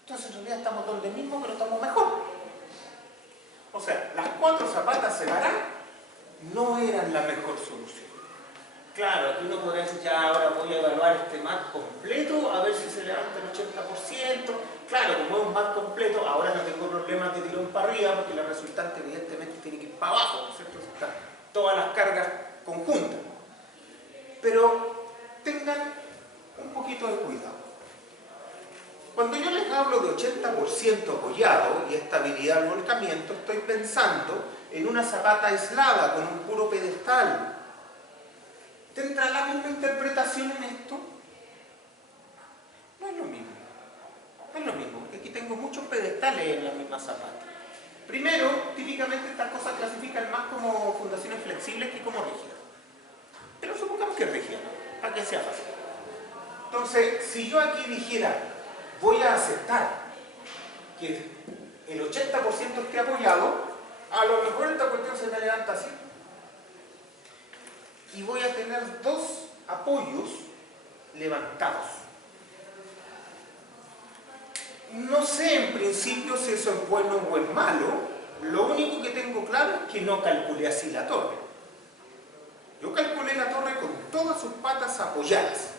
Entonces en realidad estamos donde mismo, pero estamos mejor. O sea, las 4 zapatas separadas no eran la mejor solución. Claro, aquí uno podría decir, ya ahora voy a evaluar este mat completo, a ver si se levanta el 80%. Claro, como es un mat completo, ahora no tengo problemas de tirón para arriba, porque la resultante evidentemente tiene que ir para abajo, ¿no es cierto? Están todas las cargas conjuntas. Pero tengan un poquito de cuidado. Cuando yo les hablo de 80% apoyado y estabilidad al volcamiento, estoy pensando en una zapata aislada con un puro pedestal. ¿Tendrá la misma interpretación en esto? No es lo mismo. No es lo mismo, porque aquí tengo muchos pedestales en la misma zapata. Primero, típicamente estas cosas clasifican más como fundaciones flexibles que como rígidas. Pero supongamos que es rígida, para que sea fácil. Entonces, si yo aquí dijera, voy a aceptar que el 80% esté apoyado, a lo mejor esta cuestión se me levanta así. Y voy a tener 2 apoyos levantados. No sé en principio si eso es bueno o es malo. Lo único que tengo claro es que no calculé así la torre. Yo calculé la torre con todas sus patas apoyadas,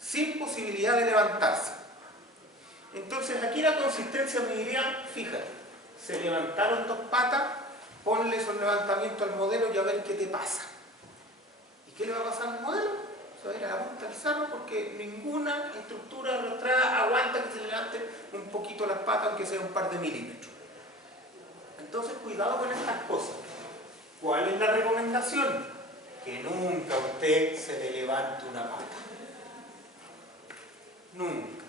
sin posibilidad de levantarse. Entonces aquí la consistencia me diría, fíjate, se levantaron 2 patas, ponle esos levantamientos al modelo y a ver qué te pasa. ¿Y qué le va a pasar al modelo? Se va a ir a la punta del cerro porque ninguna estructura arrastrada aguanta que se levante un poquito las patas, aunque sea un par de milímetros. Entonces cuidado con estas cosas. ¿Cuál es la recomendación? Que nunca a usted se le levante una pata. Nunca.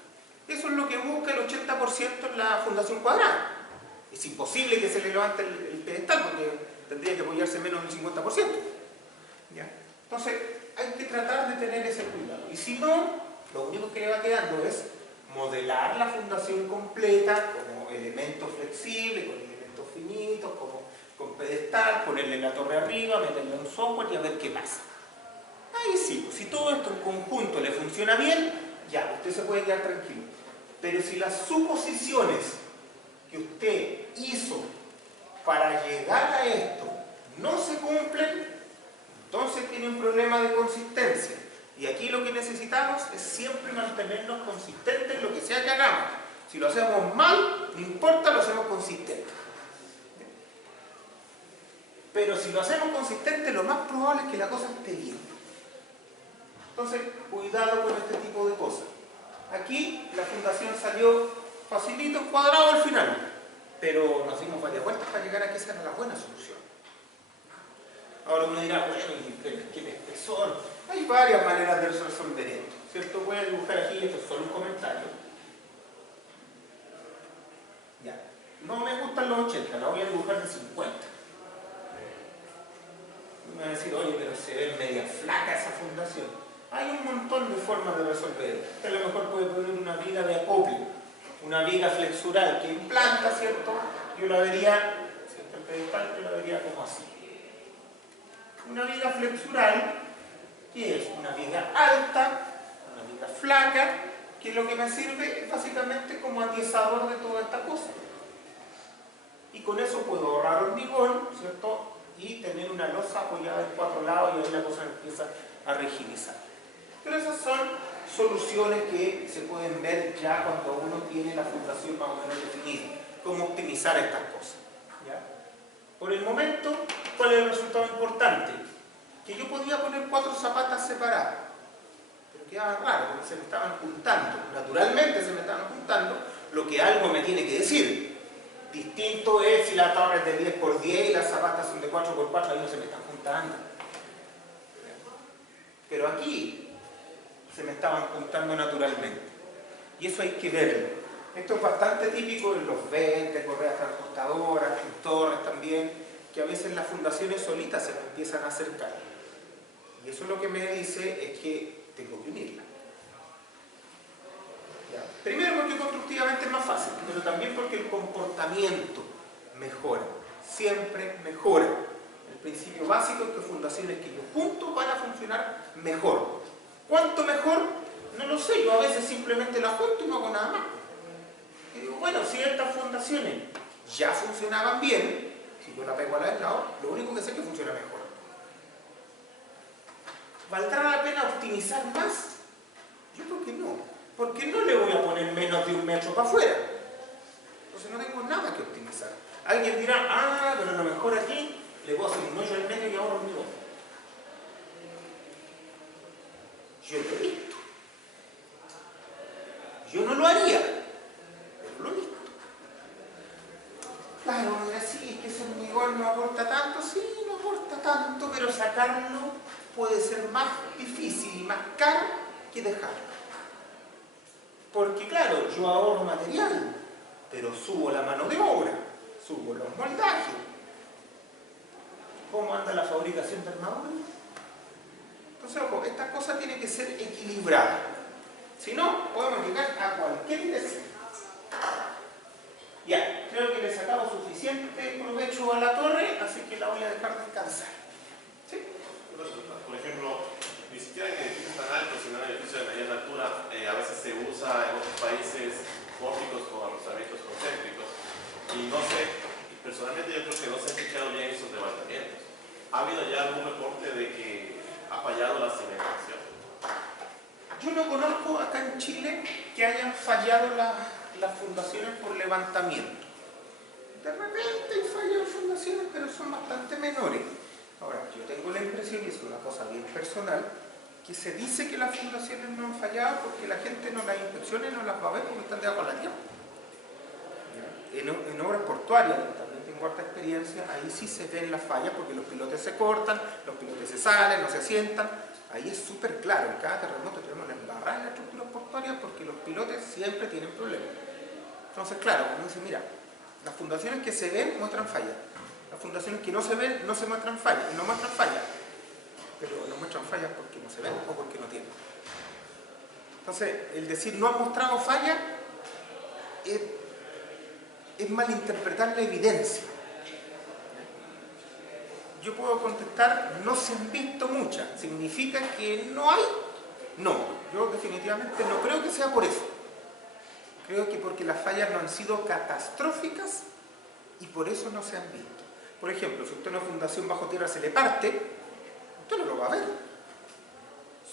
Eso es lo que busca el 80% en la fundación cuadrada. Es imposible que se le levante el pedestal porque tendría que apoyarse menos del 50%. ¿Ya? Entonces, hay que tratar de tener ese cuidado. Y si no, lo único que le va quedando es modelar la fundación completa como elemento flexible, con elementos finitos, como con pedestal, ponerle la torre arriba, meterle un software y a ver qué pasa. Ahí sí, pues, si todo esto en conjunto le funciona bien, ya, usted se puede quedar tranquilo. Pero si las suposiciones que usted hizo para llegar a esto no se cumplen, entonces tiene un problema de consistencia. Y aquí lo que necesitamos es siempre mantenernos consistentes en lo que sea que hagamos. Si lo hacemos mal, no importa, lo hacemos consistente. Pero si lo hacemos consistente, lo más probable es que la cosa esté bien. Entonces, cuidado con este tipo de cosas. Aquí la fundación salió facilito, cuadrado al final, pero nos dimos varias vueltas para llegar a que esa era la buena solución. Ahora uno dirá, bueno, ¿qué el espesor? Hay varias maneras de resolver esto, ¿cierto? Voy a dibujar aquí, esto es solo un comentario. Ya. No me gustan los 80, la voy a dibujar de 50. Me van a decir, oye, pero se ve media flaca esa fundación. Hay un montón de formas de resolver. Usted a lo mejor puede poner una viga de acople, una viga flexural que implanta, ¿cierto? Yo la vería, ¿cierto? El pedestal yo la vería como así. Una viga flexural, que es una viga alta, una viga flaca, que lo que me sirve es básicamente como atiesador de toda esta cosa. Y con eso puedo ahorrar hormigón, ¿cierto? Y tener una losa apoyada en 4 lados y ahí la cosa empieza a rigidizar. Pero esas son soluciones que se pueden ver ya cuando uno tiene la fundación más o menos definida. Cómo optimizar estas cosas. ¿Ya? Por el momento, ¿cuál es el resultado importante? Que yo podía poner 4 zapatas separadas. Pero quedaba raro porque se me estaban juntando. Naturalmente se me estaban juntando lo que algo me tiene que decir. Distinto es si la torre es de 10 por 10 y las zapatas son de 4 por 4, ahí no se me están juntando. Pero aquí se me estaban juntando naturalmente. Y eso hay que verlo. Esto es bastante típico en los 20, correas transportadoras, en torres también, que a veces las fundaciones solitas se me empiezan a acercar. Y eso lo que me dice es que tengo que unirla. ¿Ya? Primero porque constructivamente es más fácil, pero también porque el comportamiento mejora, siempre mejora. El principio básico es que fundaciones que yo junto van a funcionar mejor. ¿Cuánto mejor? No lo sé, yo a veces simplemente la junto y no hago nada más. Y digo, bueno, si estas fundaciones ya funcionaban bien, si yo la pego a la del lado, lo único que sé es que funciona mejor. ¿Valdrá la pena optimizar más? Yo creo que no, porque no le voy a poner menos de 1 metro para afuera. Entonces no tengo nada que optimizar. Alguien dirá, ah, pero a lo mejor aquí le puedo hacer un hoyo al medio y ahorro un millón. Yo lo he visto. Yo no lo haría, pero lo he visto. Claro, así es que ese hormigón no aporta tanto, sí, no aporta tanto, pero sacarlo puede ser más difícil y más caro que dejarlo. Porque claro, yo ahorro material, pero subo la mano de obra, subo los moldajes. ¿Cómo anda la fabricación de armadura? Entonces, ojo, esta cosa tiene que ser equilibrada. Si no, podemos llegar a cualquier dirección. Ya, creo que le sacamos suficiente provecho a la torre, así que la voy a dejar descansar. ¿Sí? Por ejemplo, ni siquiera en edificios tan altos, sino en edificios de mediana altura, a veces se usa en otros países pórticos con arrozamientos concéntricos. Y no sé, personalmente yo creo que no se han fijado bien esos levantamientos. ¿Ha habido ya algún reporte de que ha fallado la cimentación? Yo no conozco acá en Chile que hayan fallado las fundaciones por levantamiento. De repente hay fallas en fundaciones, pero son bastante menores. Ahora, yo tengo la impresión, y es una cosa bien personal, que se dice que las fundaciones no han fallado porque la gente no las inspecciona y no las va a ver porque están debajo de la tierra. En obras portuarias, también tengo harta experiencia, ahí sí se ven las fallas porque los pilotes se cortan, los pilotes se salen, no se asientan. Ahí es súper claro, en cada terremoto tenemos la embarrada en las estructuras portuarias porque los pilotes siempre tienen problemas. Entonces, claro, uno dice, mira, las fundaciones que se ven muestran fallas. Las fundaciones que no se ven no se muestran fallas, no muestran fallas. Pero no muestran fallas porque no se ven o porque no tienen. Entonces, el decir no han mostrado fallas es malinterpretar la evidencia. Yo puedo contestar, no se han visto muchas. ¿Significa que no hay? No, yo definitivamente no creo que sea por eso. Creo que porque las fallas no han sido catastróficas y por eso no se han visto. Por ejemplo, si usted una fundación bajo tierra se le parte, usted no lo va a ver.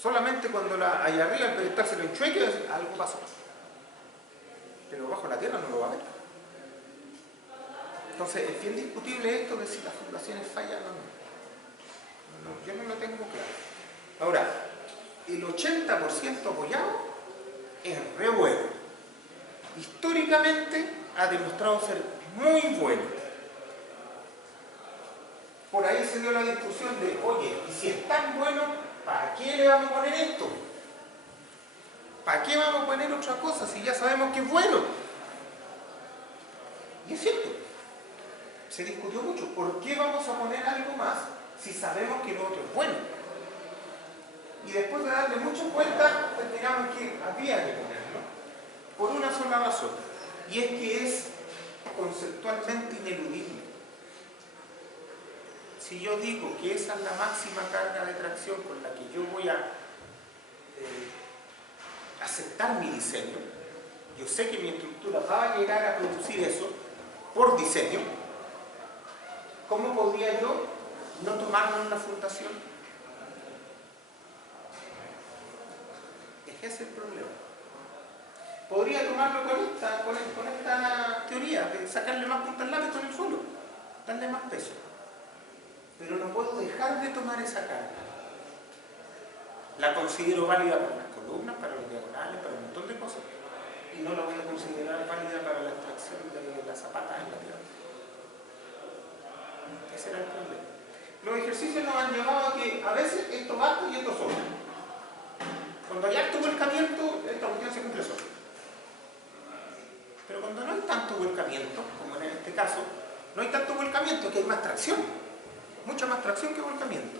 Solamente cuando allá arriba el pedestal se lo enchueque, algo pasó. Pero bajo la tierra no lo va a ver. Entonces, es bien discutible esto de si las fundaciones fallan o no. Yo no lo tengo claro. Ahora, el 80% apoyado es re bueno. Históricamente ha demostrado ser muy bueno. Por ahí se dio la discusión de, oye, y si es tan bueno, ¿para qué le vamos a poner esto? ¿Para qué vamos a poner otra cosa si ya sabemos que es bueno? Y es cierto. Se discutió mucho, ¿por qué vamos a poner algo más si sabemos que lo otro es bueno? Y después de darle muchas vueltas, terminamos que había que ponerlo, por una sola razón, y es que es conceptualmente ineludible. Si yo digo que esa es la máxima carga de tracción con la que yo voy a aceptar mi diseño, yo sé que mi estructura va a llegar a producir eso por diseño. ¿Cómo podría yo no tomarlo en la fundación? Es ese el problema. Podría tomarlo con esta teoría, de sacarle más punta al lápiz en el suelo, darle más peso. Pero no puedo dejar de tomar esa carga. La considero válida para las columnas, para los diagonales, para un montón de cosas. Y no la voy a considerar válida Ese era el problema. Los ejercicios nos han llevado a que a veces esto basta y esto sobra. Cuando hay harto volcamiento, esta cuestión se cumple sola. Pero cuando no hay tanto volcamiento, como en este caso, no hay tanto volcamiento, que hay más tracción. Mucha más tracción que volcamiento.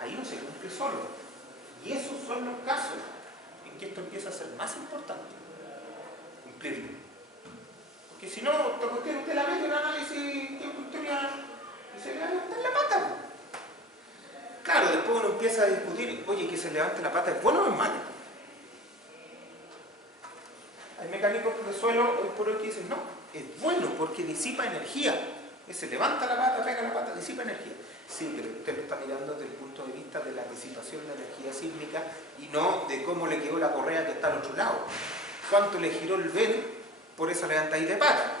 Ahí no se cumple solo. Y esos son los casos en que esto empieza a ser más importante. Cumplirlo. Porque si no, esta cuestión usted la mete en análisis tiempo historia y se le va a levantar la pata. Claro, después uno empieza a discutir, oye, que se levante la pata, ¿es bueno o es malo? Hay mecánicos de suelo hoy por hoy que dicen, no, es bueno porque disipa energía. Se levanta la pata, pega la pata, disipa energía. Sí, pero usted lo está mirando desde el punto de vista de la disipación de energía sísmica y no de cómo le quedó la correa que está al otro lado. ¿Cuánto le giró el velo por esa levantadita de pata?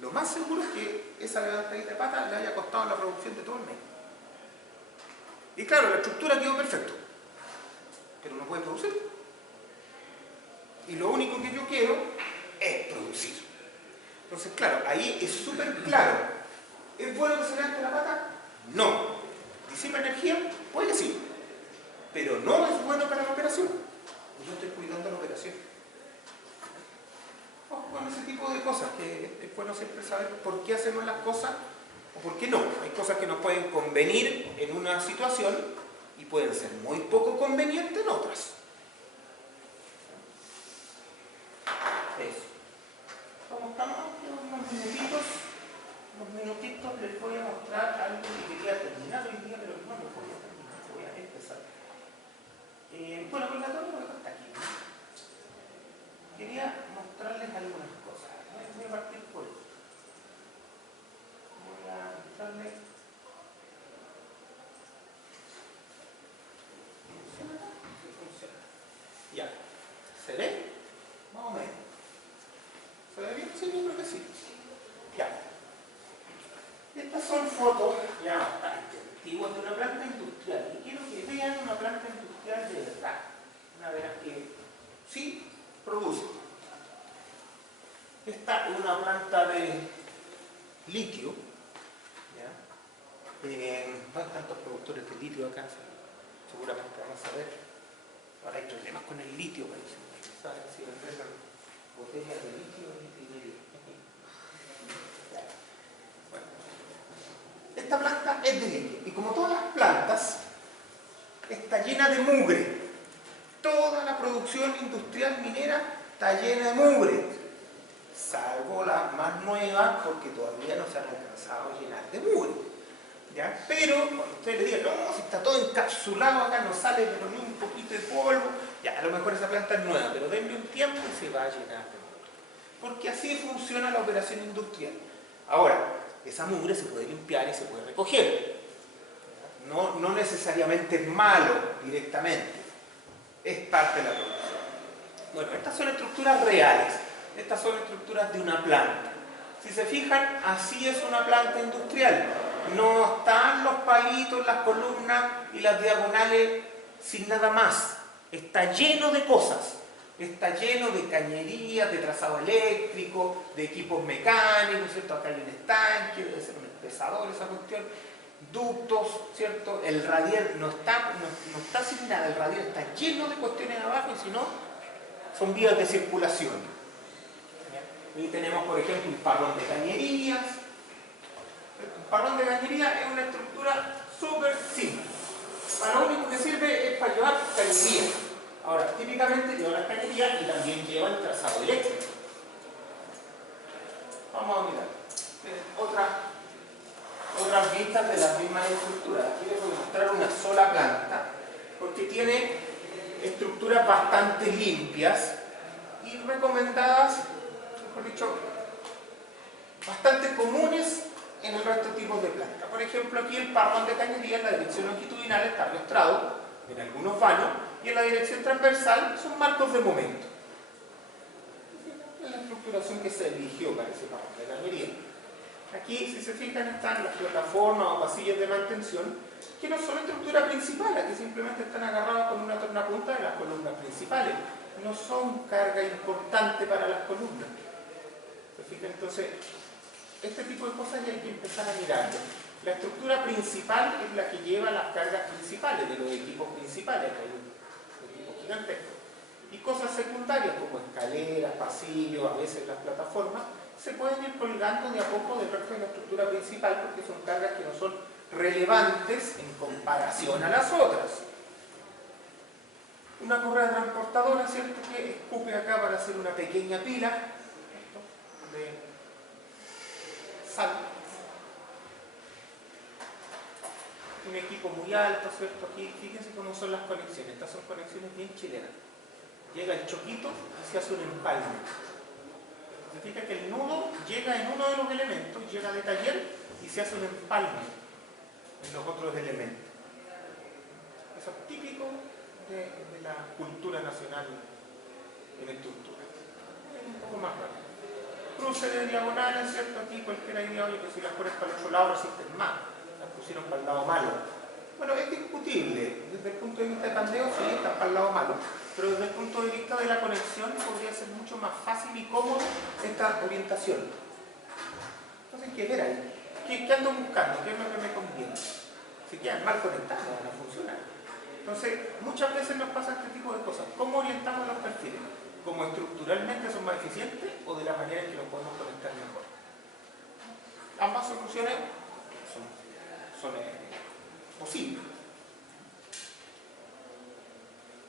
Lo más seguro es que esa levantadita de pata le haya costado la producción de todo el mes. Y claro, la estructura quedó perfecta, pero no puede producir. Y lo único que yo quiero es producir. Entonces, claro, ahí es súper claro. ¿Es bueno que se levante la pata? No. ¿Disipa energía? Puede que sí. Pero no es bueno para la operación. Yo estoy cuidando la operación. Ojo con ese tipo de cosas, que es bueno siempre saber por qué hacemos las cosas o por qué no. Hay cosas que nos pueden convenir en una situación y pueden ser muy poco convenientes en otras. Eso. Como estamos unos minutitos les voy a mostrar algo que quería terminar hoy día, pero no lo voy a terminar, voy a empezar. Bueno, con la torre hasta aquí. Quería mostrarles algunas cosas. Voy a partir por esto. Voy a mostrarles. ¿Funciona acá? Sí, funciona. Ya. ¿Se ve? Más o menos. ¿Se ve bien? Sí, yo creo que sí. Ya. Estas son fotos ya bastante antiguas de una planta industrial. Y quiero que vean una planta industrial de verdad. Una de las que sí produce. Esta es una planta de litio. ¿Ya? No hay tantos productores de litio acá. Seguramente vamos a ver. Ahora hay problemas con el litio, parece. ¿Saben si vender botellas de litio o litio? Bueno. Esta planta es de litio. Y como todas las plantas, está llena de mugre. Toda la producción industrial minera está llena de mugre, salvo las más nuevas, porque todavía no se han alcanzado a llenar de mugre. ¿Ya? Pero cuando ustedes le digan, no, si está todo encapsulado acá, no sale pero ni un poquito de polvo, ya, a lo mejor esa planta es nueva, pero denle un tiempo y se va a llenar de mugre. Porque así funciona la operación industrial. Ahora, esa mugre se puede limpiar y se puede recoger. No necesariamente es malo directamente. Es parte de la producción. Bueno, estas son estructuras reales. Estas son estructuras de una planta. Si se fijan, así es una planta industrial. No están los palitos, las columnas y las diagonales sin nada más. Está lleno de cosas. Está lleno de cañerías, de trazado eléctrico, de equipos mecánicos, ¿cierto? Acá hay un estanque, debe ser un expresador, esa cuestión. Ductos, ¿cierto? El radier no está sin nada, el radier está lleno de cuestiones abajo y si no, son vías de circulación. Y tenemos, por ejemplo, un parrón de cañerías. El parrón de cañería es una estructura súper simple. Para lo único que sirve es para llevar cañerías. Ahora, típicamente lleva las cañerías y también lleva el trazado eléctrico. Vamos a mirar. Otras vistas de las mismas estructuras. Aquí les voy a mostrar una sola planta, porque tiene estructuras bastante limpias y recomendadas, mejor dicho, bastante comunes en el resto de tipos de plantas. Por ejemplo, aquí el parrón de cañería en la dirección longitudinal está arrastrado en algunos vanos y en la dirección transversal son marcos de momento. Es la estructuración que se eligió para ese parrón de cañería. Aquí, si se fijan, están las plataformas o pasillos de mantención que no son estructura principal, aquí simplemente están agarradas con una tornapunta de las columnas principales. No son carga importante para las columnas. ¿Se fijan? Entonces, este tipo de cosas ya hay que empezar a mirarlo. La estructura principal es la que lleva las cargas principales de los equipos principales, hay un equipo gigantesco. Y cosas secundarias como escaleras, pasillos, a veces las plataformas, se pueden ir colgando de a poco del resto de la estructura principal porque son cargas que no son relevantes en comparación a las otras. Una correa transportadora, ¿cierto?, que escupe acá para hacer una pequeña pila, ¿cierto?, de sal. Un equipo muy alto, ¿cierto? Aquí, fíjense cómo son las conexiones. Estas son conexiones bien chilenas. Llega el choquito y se hace un empalme. Significa que el nudo llega en uno de los elementos, llega de taller y se hace un empalme en los otros elementos. Eso es típico de la cultura nacional en estructura. Es un poco más raro. Cruce de diagonales, ¿cierto? Aquí cualquiera diría, oye, que si las pones para el otro lado resisten más. Las pusieron para el lado malo. Bueno, es discutible. Desde el punto de vista de pandeo, sí, están para el lado malo. Pero desde el punto de vista de la conexión, podría ser mucho más fácil y cómodo esta orientación. Entonces hay que ver ahí. ¿Qué ando buscando? ¿Qué es lo que me conviene? Si quedan mal conectados, no funcionan. Entonces, muchas veces nos pasa este tipo de cosas. ¿Cómo orientamos los perfiles? ¿Cómo estructuralmente son más eficientes o de la manera en que los podemos conectar mejor? Ambas soluciones son posibles.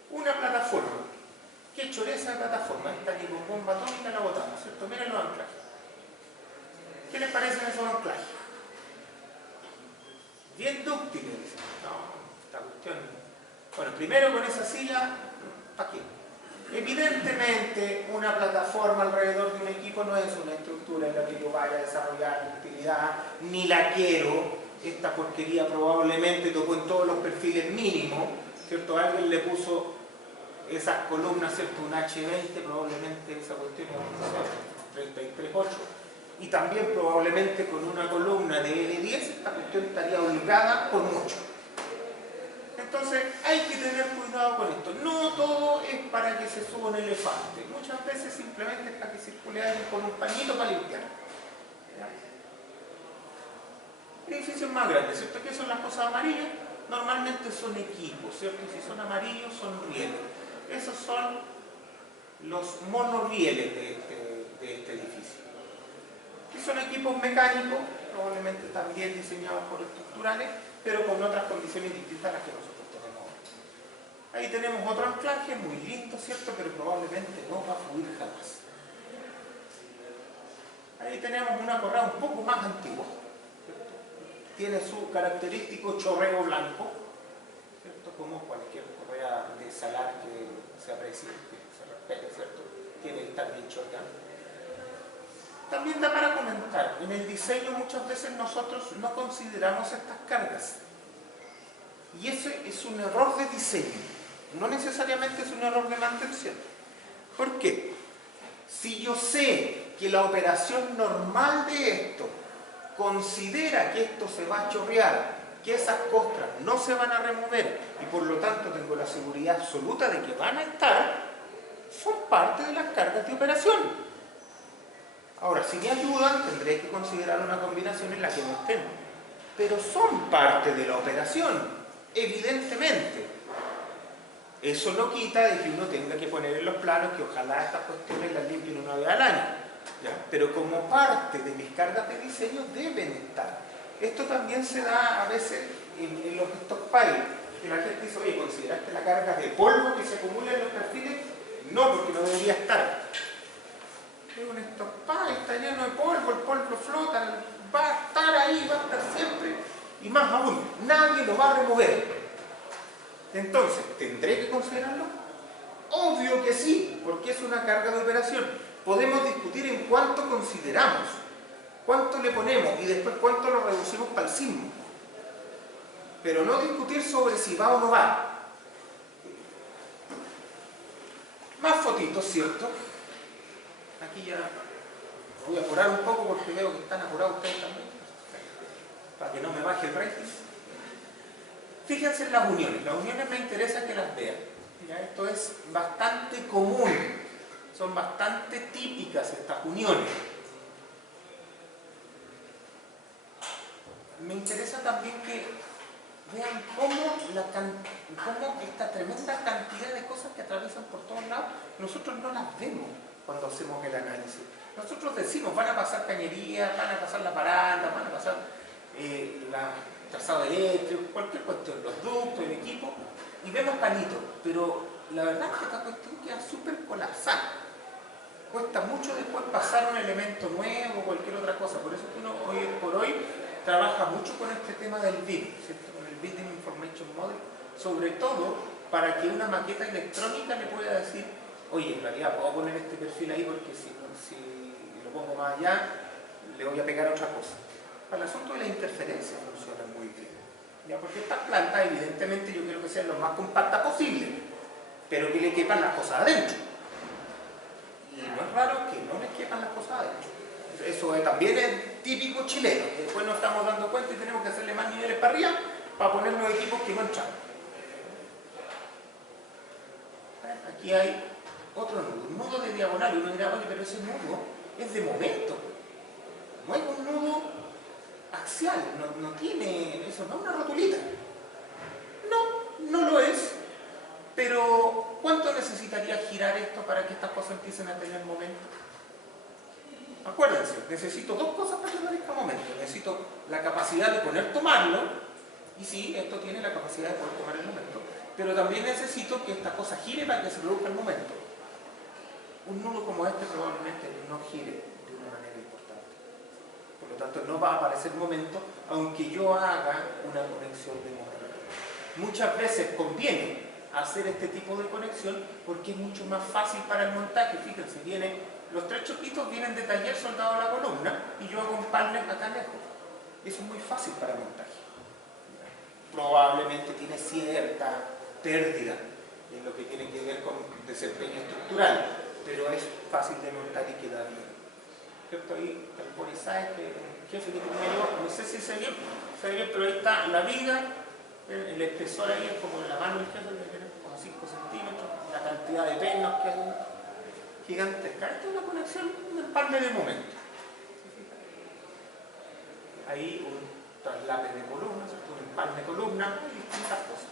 Una plataforma. ¿Qué choreza de plataforma? Esta aquí con bomba atómica la botamos, ¿cierto? Miren los anclajes. ¿Qué les parecen esos anclajes? Bien dúctiles. No, esta cuestión. Bueno, primero con esa silla, ¿para qué? Evidentemente, una plataforma alrededor de un equipo no es una estructura en la que yo vaya a desarrollar utilidad, ni la quiero. Esta porquería probablemente tocó en todos los perfiles mínimos, ¿cierto? Alguien le puso esas columnas, ¿cierto? Un H20, probablemente esa cuestión es 33.8. Y también probablemente con una columna de L10, esta cuestión estaría holgada por mucho. Entonces hay que tener cuidado con esto. No todo es para que se suba un elefante. Muchas veces simplemente es para que circule alguien con un pañito para limpiar. Edificios más grandes, ¿cierto? ¿Qué son las cosas amarillas? Normalmente son equipos, ¿cierto? Y si son amarillos son rieles. Esos son los monorrieles de este edificio. Y son equipos mecánicos, probablemente también diseñados por estructurales, pero con otras condiciones distintas a las que nosotros tenemos. Ahí tenemos otro anclaje, muy lindo, ¿cierto? Pero probablemente no va a fluir jamás. Ahí tenemos una correa un poco más antigua, ¿cierto? Tiene su característico chorreo blanco, ¿cierto? Como cualquier correa de salar que se aprecie, que se respete, ¿cierto? Tiene que estar bien chorreada. También da para comentar, en el diseño muchas veces nosotros no consideramos estas cargas. Y ese es un error de diseño, no necesariamente es un error de mantención. ¿Por qué? Si yo sé que la operación normal de esto considera que esto se va a chorrear, que esas costras no se van a remover y por lo tanto tengo la seguridad absoluta de que van a estar, son parte de las cargas de operación. Ahora, si me ayudan, tendré que considerar una combinación en la que no estén. Pero son parte de la operación, evidentemente. Eso no quita de que uno tenga que poner en los planos que ojalá estas cuestiones las limpien una vez al año. ¿Ya? Pero como parte de mis cargas de diseño deben estar. Esto también se da a veces en los stockpiles. Que la gente dice, oye, ¿consideraste la carga de polvo que se acumula en los perfiles? No, porque no debería estar. Es un stockpile, está lleno de polvo, el polvo flota, va a estar ahí, va a estar siempre, y más aún, nadie lo va a remover. Entonces, ¿tendré que considerarlo? Obvio que sí, porque es una carga de operación. Podemos discutir en cuánto consideramos, cuánto le ponemos y después cuánto lo reducimos para el sismo. Pero no discutir sobre si va o no va. Más fotitos, ¿cierto? Aquí ya voy a apurar un poco porque veo que están apurados ustedes también, para que no me baje el rating. Fíjense en las uniones me interesa que las vean. ¿Ya? Esto es bastante común, son bastante típicas estas uniones. vean cómo esta tremenda cantidad de cosas que atraviesan por todos lados, nosotros no las vemos cuando hacemos el análisis. Nosotros decimos, van a pasar cañerías, van a pasar la paranda, van a pasar la trazado eléctrico, cualquier cuestión, los ductos, el equipo, y vemos palitos, pero la verdad es que esta cuestión queda súper colapsada. Cuesta mucho después pasar un elemento nuevo o cualquier otra cosa, por eso es que uno hoy por hoy trabaja mucho con este tema del BIM, ¿cierto? Con el Building Information Model, sobre todo para que una maqueta electrónica le pueda decir, oye, en realidad puedo poner este perfil ahí porque si lo pongo más allá, le voy a pegar otra cosa. Para el asunto de la interferencia funciona muy bien, ¿ya? Porque estas plantas, evidentemente, yo quiero que sean lo más compactas posible, pero que le quepan las cosas adentro. Y no es raro que no les quepan las cosas adentro. Eso también es típico chileno, que después nos estamos dando cuenta y tenemos que hacerle más niveles para arriba para poner los equipos que no entran. Aquí hay otro nudo, un nudo de diagonal, y uno dirá, oye, pero ese nudo es de momento, no es un nudo axial, no tiene, eso no es una rotulita. No lo es, pero ¿cuánto necesitaría girar esto para que estas cosas empiecen a tener momento? Acuérdense, necesito dos cosas para que parezca momento. Necesito la capacidad de poder tomarlo, y sí, esto tiene la capacidad de poder tomar el momento, pero también necesito que esta cosa gire para que se produzca el momento. Un nudo como este probablemente no gire de una manera importante. Por lo tanto, no va a aparecer momento, aunque yo haga una conexión de momento. Muchas veces conviene hacer este tipo de conexión porque es mucho más fácil para el montaje. Fíjense, los tres choquitos vienen de taller soldado a la columna y yo hago un panel acá lejos. Eso es muy fácil para el montaje. Probablemente tiene cierta pérdida en lo que tiene que ver con desempeño estructural, pero es fácil de montar y queda bien. ¿Cierto? Ahí el Borisay, que el jefe que tenía yo, no sé si se vio, pero ahí está la viga, el espesor ahí es como en la mano del jefe, como 5 centímetros, la cantidad de penos que hay gigantesca. Esta es una conexión, un empalme de momento. Ahí un traslape de columnas, un empalme de columnas y distintas cosas.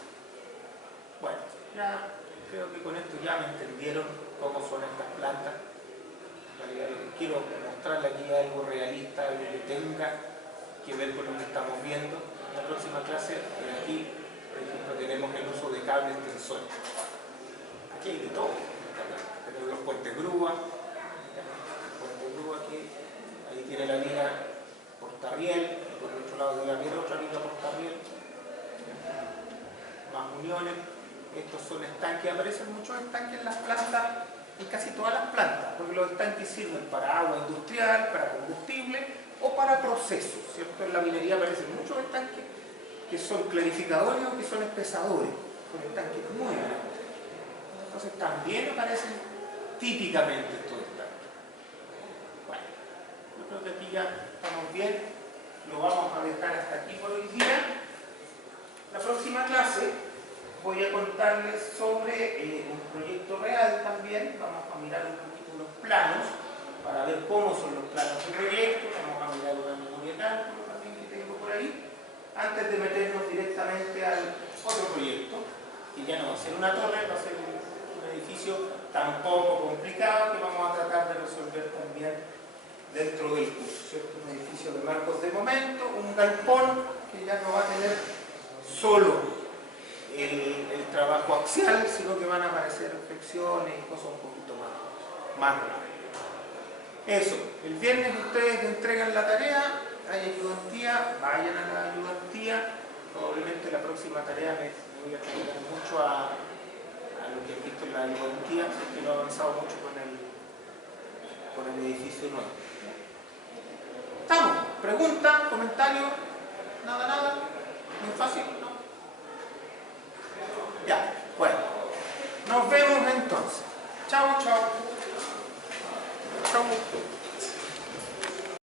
Bueno, ya creo que con esto ya me entendieron cómo son estas plantas. En realidad lo que quiero mostrarle aquí es algo realista, algo que tenga que ver con lo que estamos viendo. En la próxima clase, aquí, por ejemplo, tenemos el uso de cables tensores. Aquí hay de todo. Tenemos los puentes grúa, el puente grúa aquí, ahí tiene la viga portarriel, y por el otro lado debe haber otra viga portarriel, más uniones. Estos son estanques, aparecen muchos estanques en las plantas, en casi todas las plantas, porque los estanques sirven para agua industrial, para combustible o para procesos, ¿cierto? En la minería aparecen muchos estanques que son clarificadores o que son espesadores, son estanques muy grandes. Entonces también aparecen típicamente estos estanques. Bueno, yo creo que aquí ya estamos bien, lo vamos a dejar hasta aquí por hoy día. La próxima clase voy a contarles sobre un proyecto real también. Vamos a mirar un poquito los planos para ver cómo son los planos del proyecto. Vamos a mirar una memoria de cálculo también que tengo por ahí, antes de meternos directamente al otro proyecto, que ya no va a ser una torre, va a ser un edificio tampoco complicado que vamos a tratar de resolver también dentro del curso, ¿cierto? Un edificio de marcos de momento, un galpón que ya no va a tener solo el trabajo axial, sino que van a aparecer flexiones y cosas un poquito más graves. Eso, el viernes ustedes entregan la tarea, hay ayudantía, vayan a la ayudantía. Probablemente la próxima tarea me voy a dedicar mucho a lo que he visto en la ayudantía, porque no he avanzado mucho con el edificio nuevo. ¿Estamos? ¿Preguntas? ¿Comentarios? Nada, muy fácil.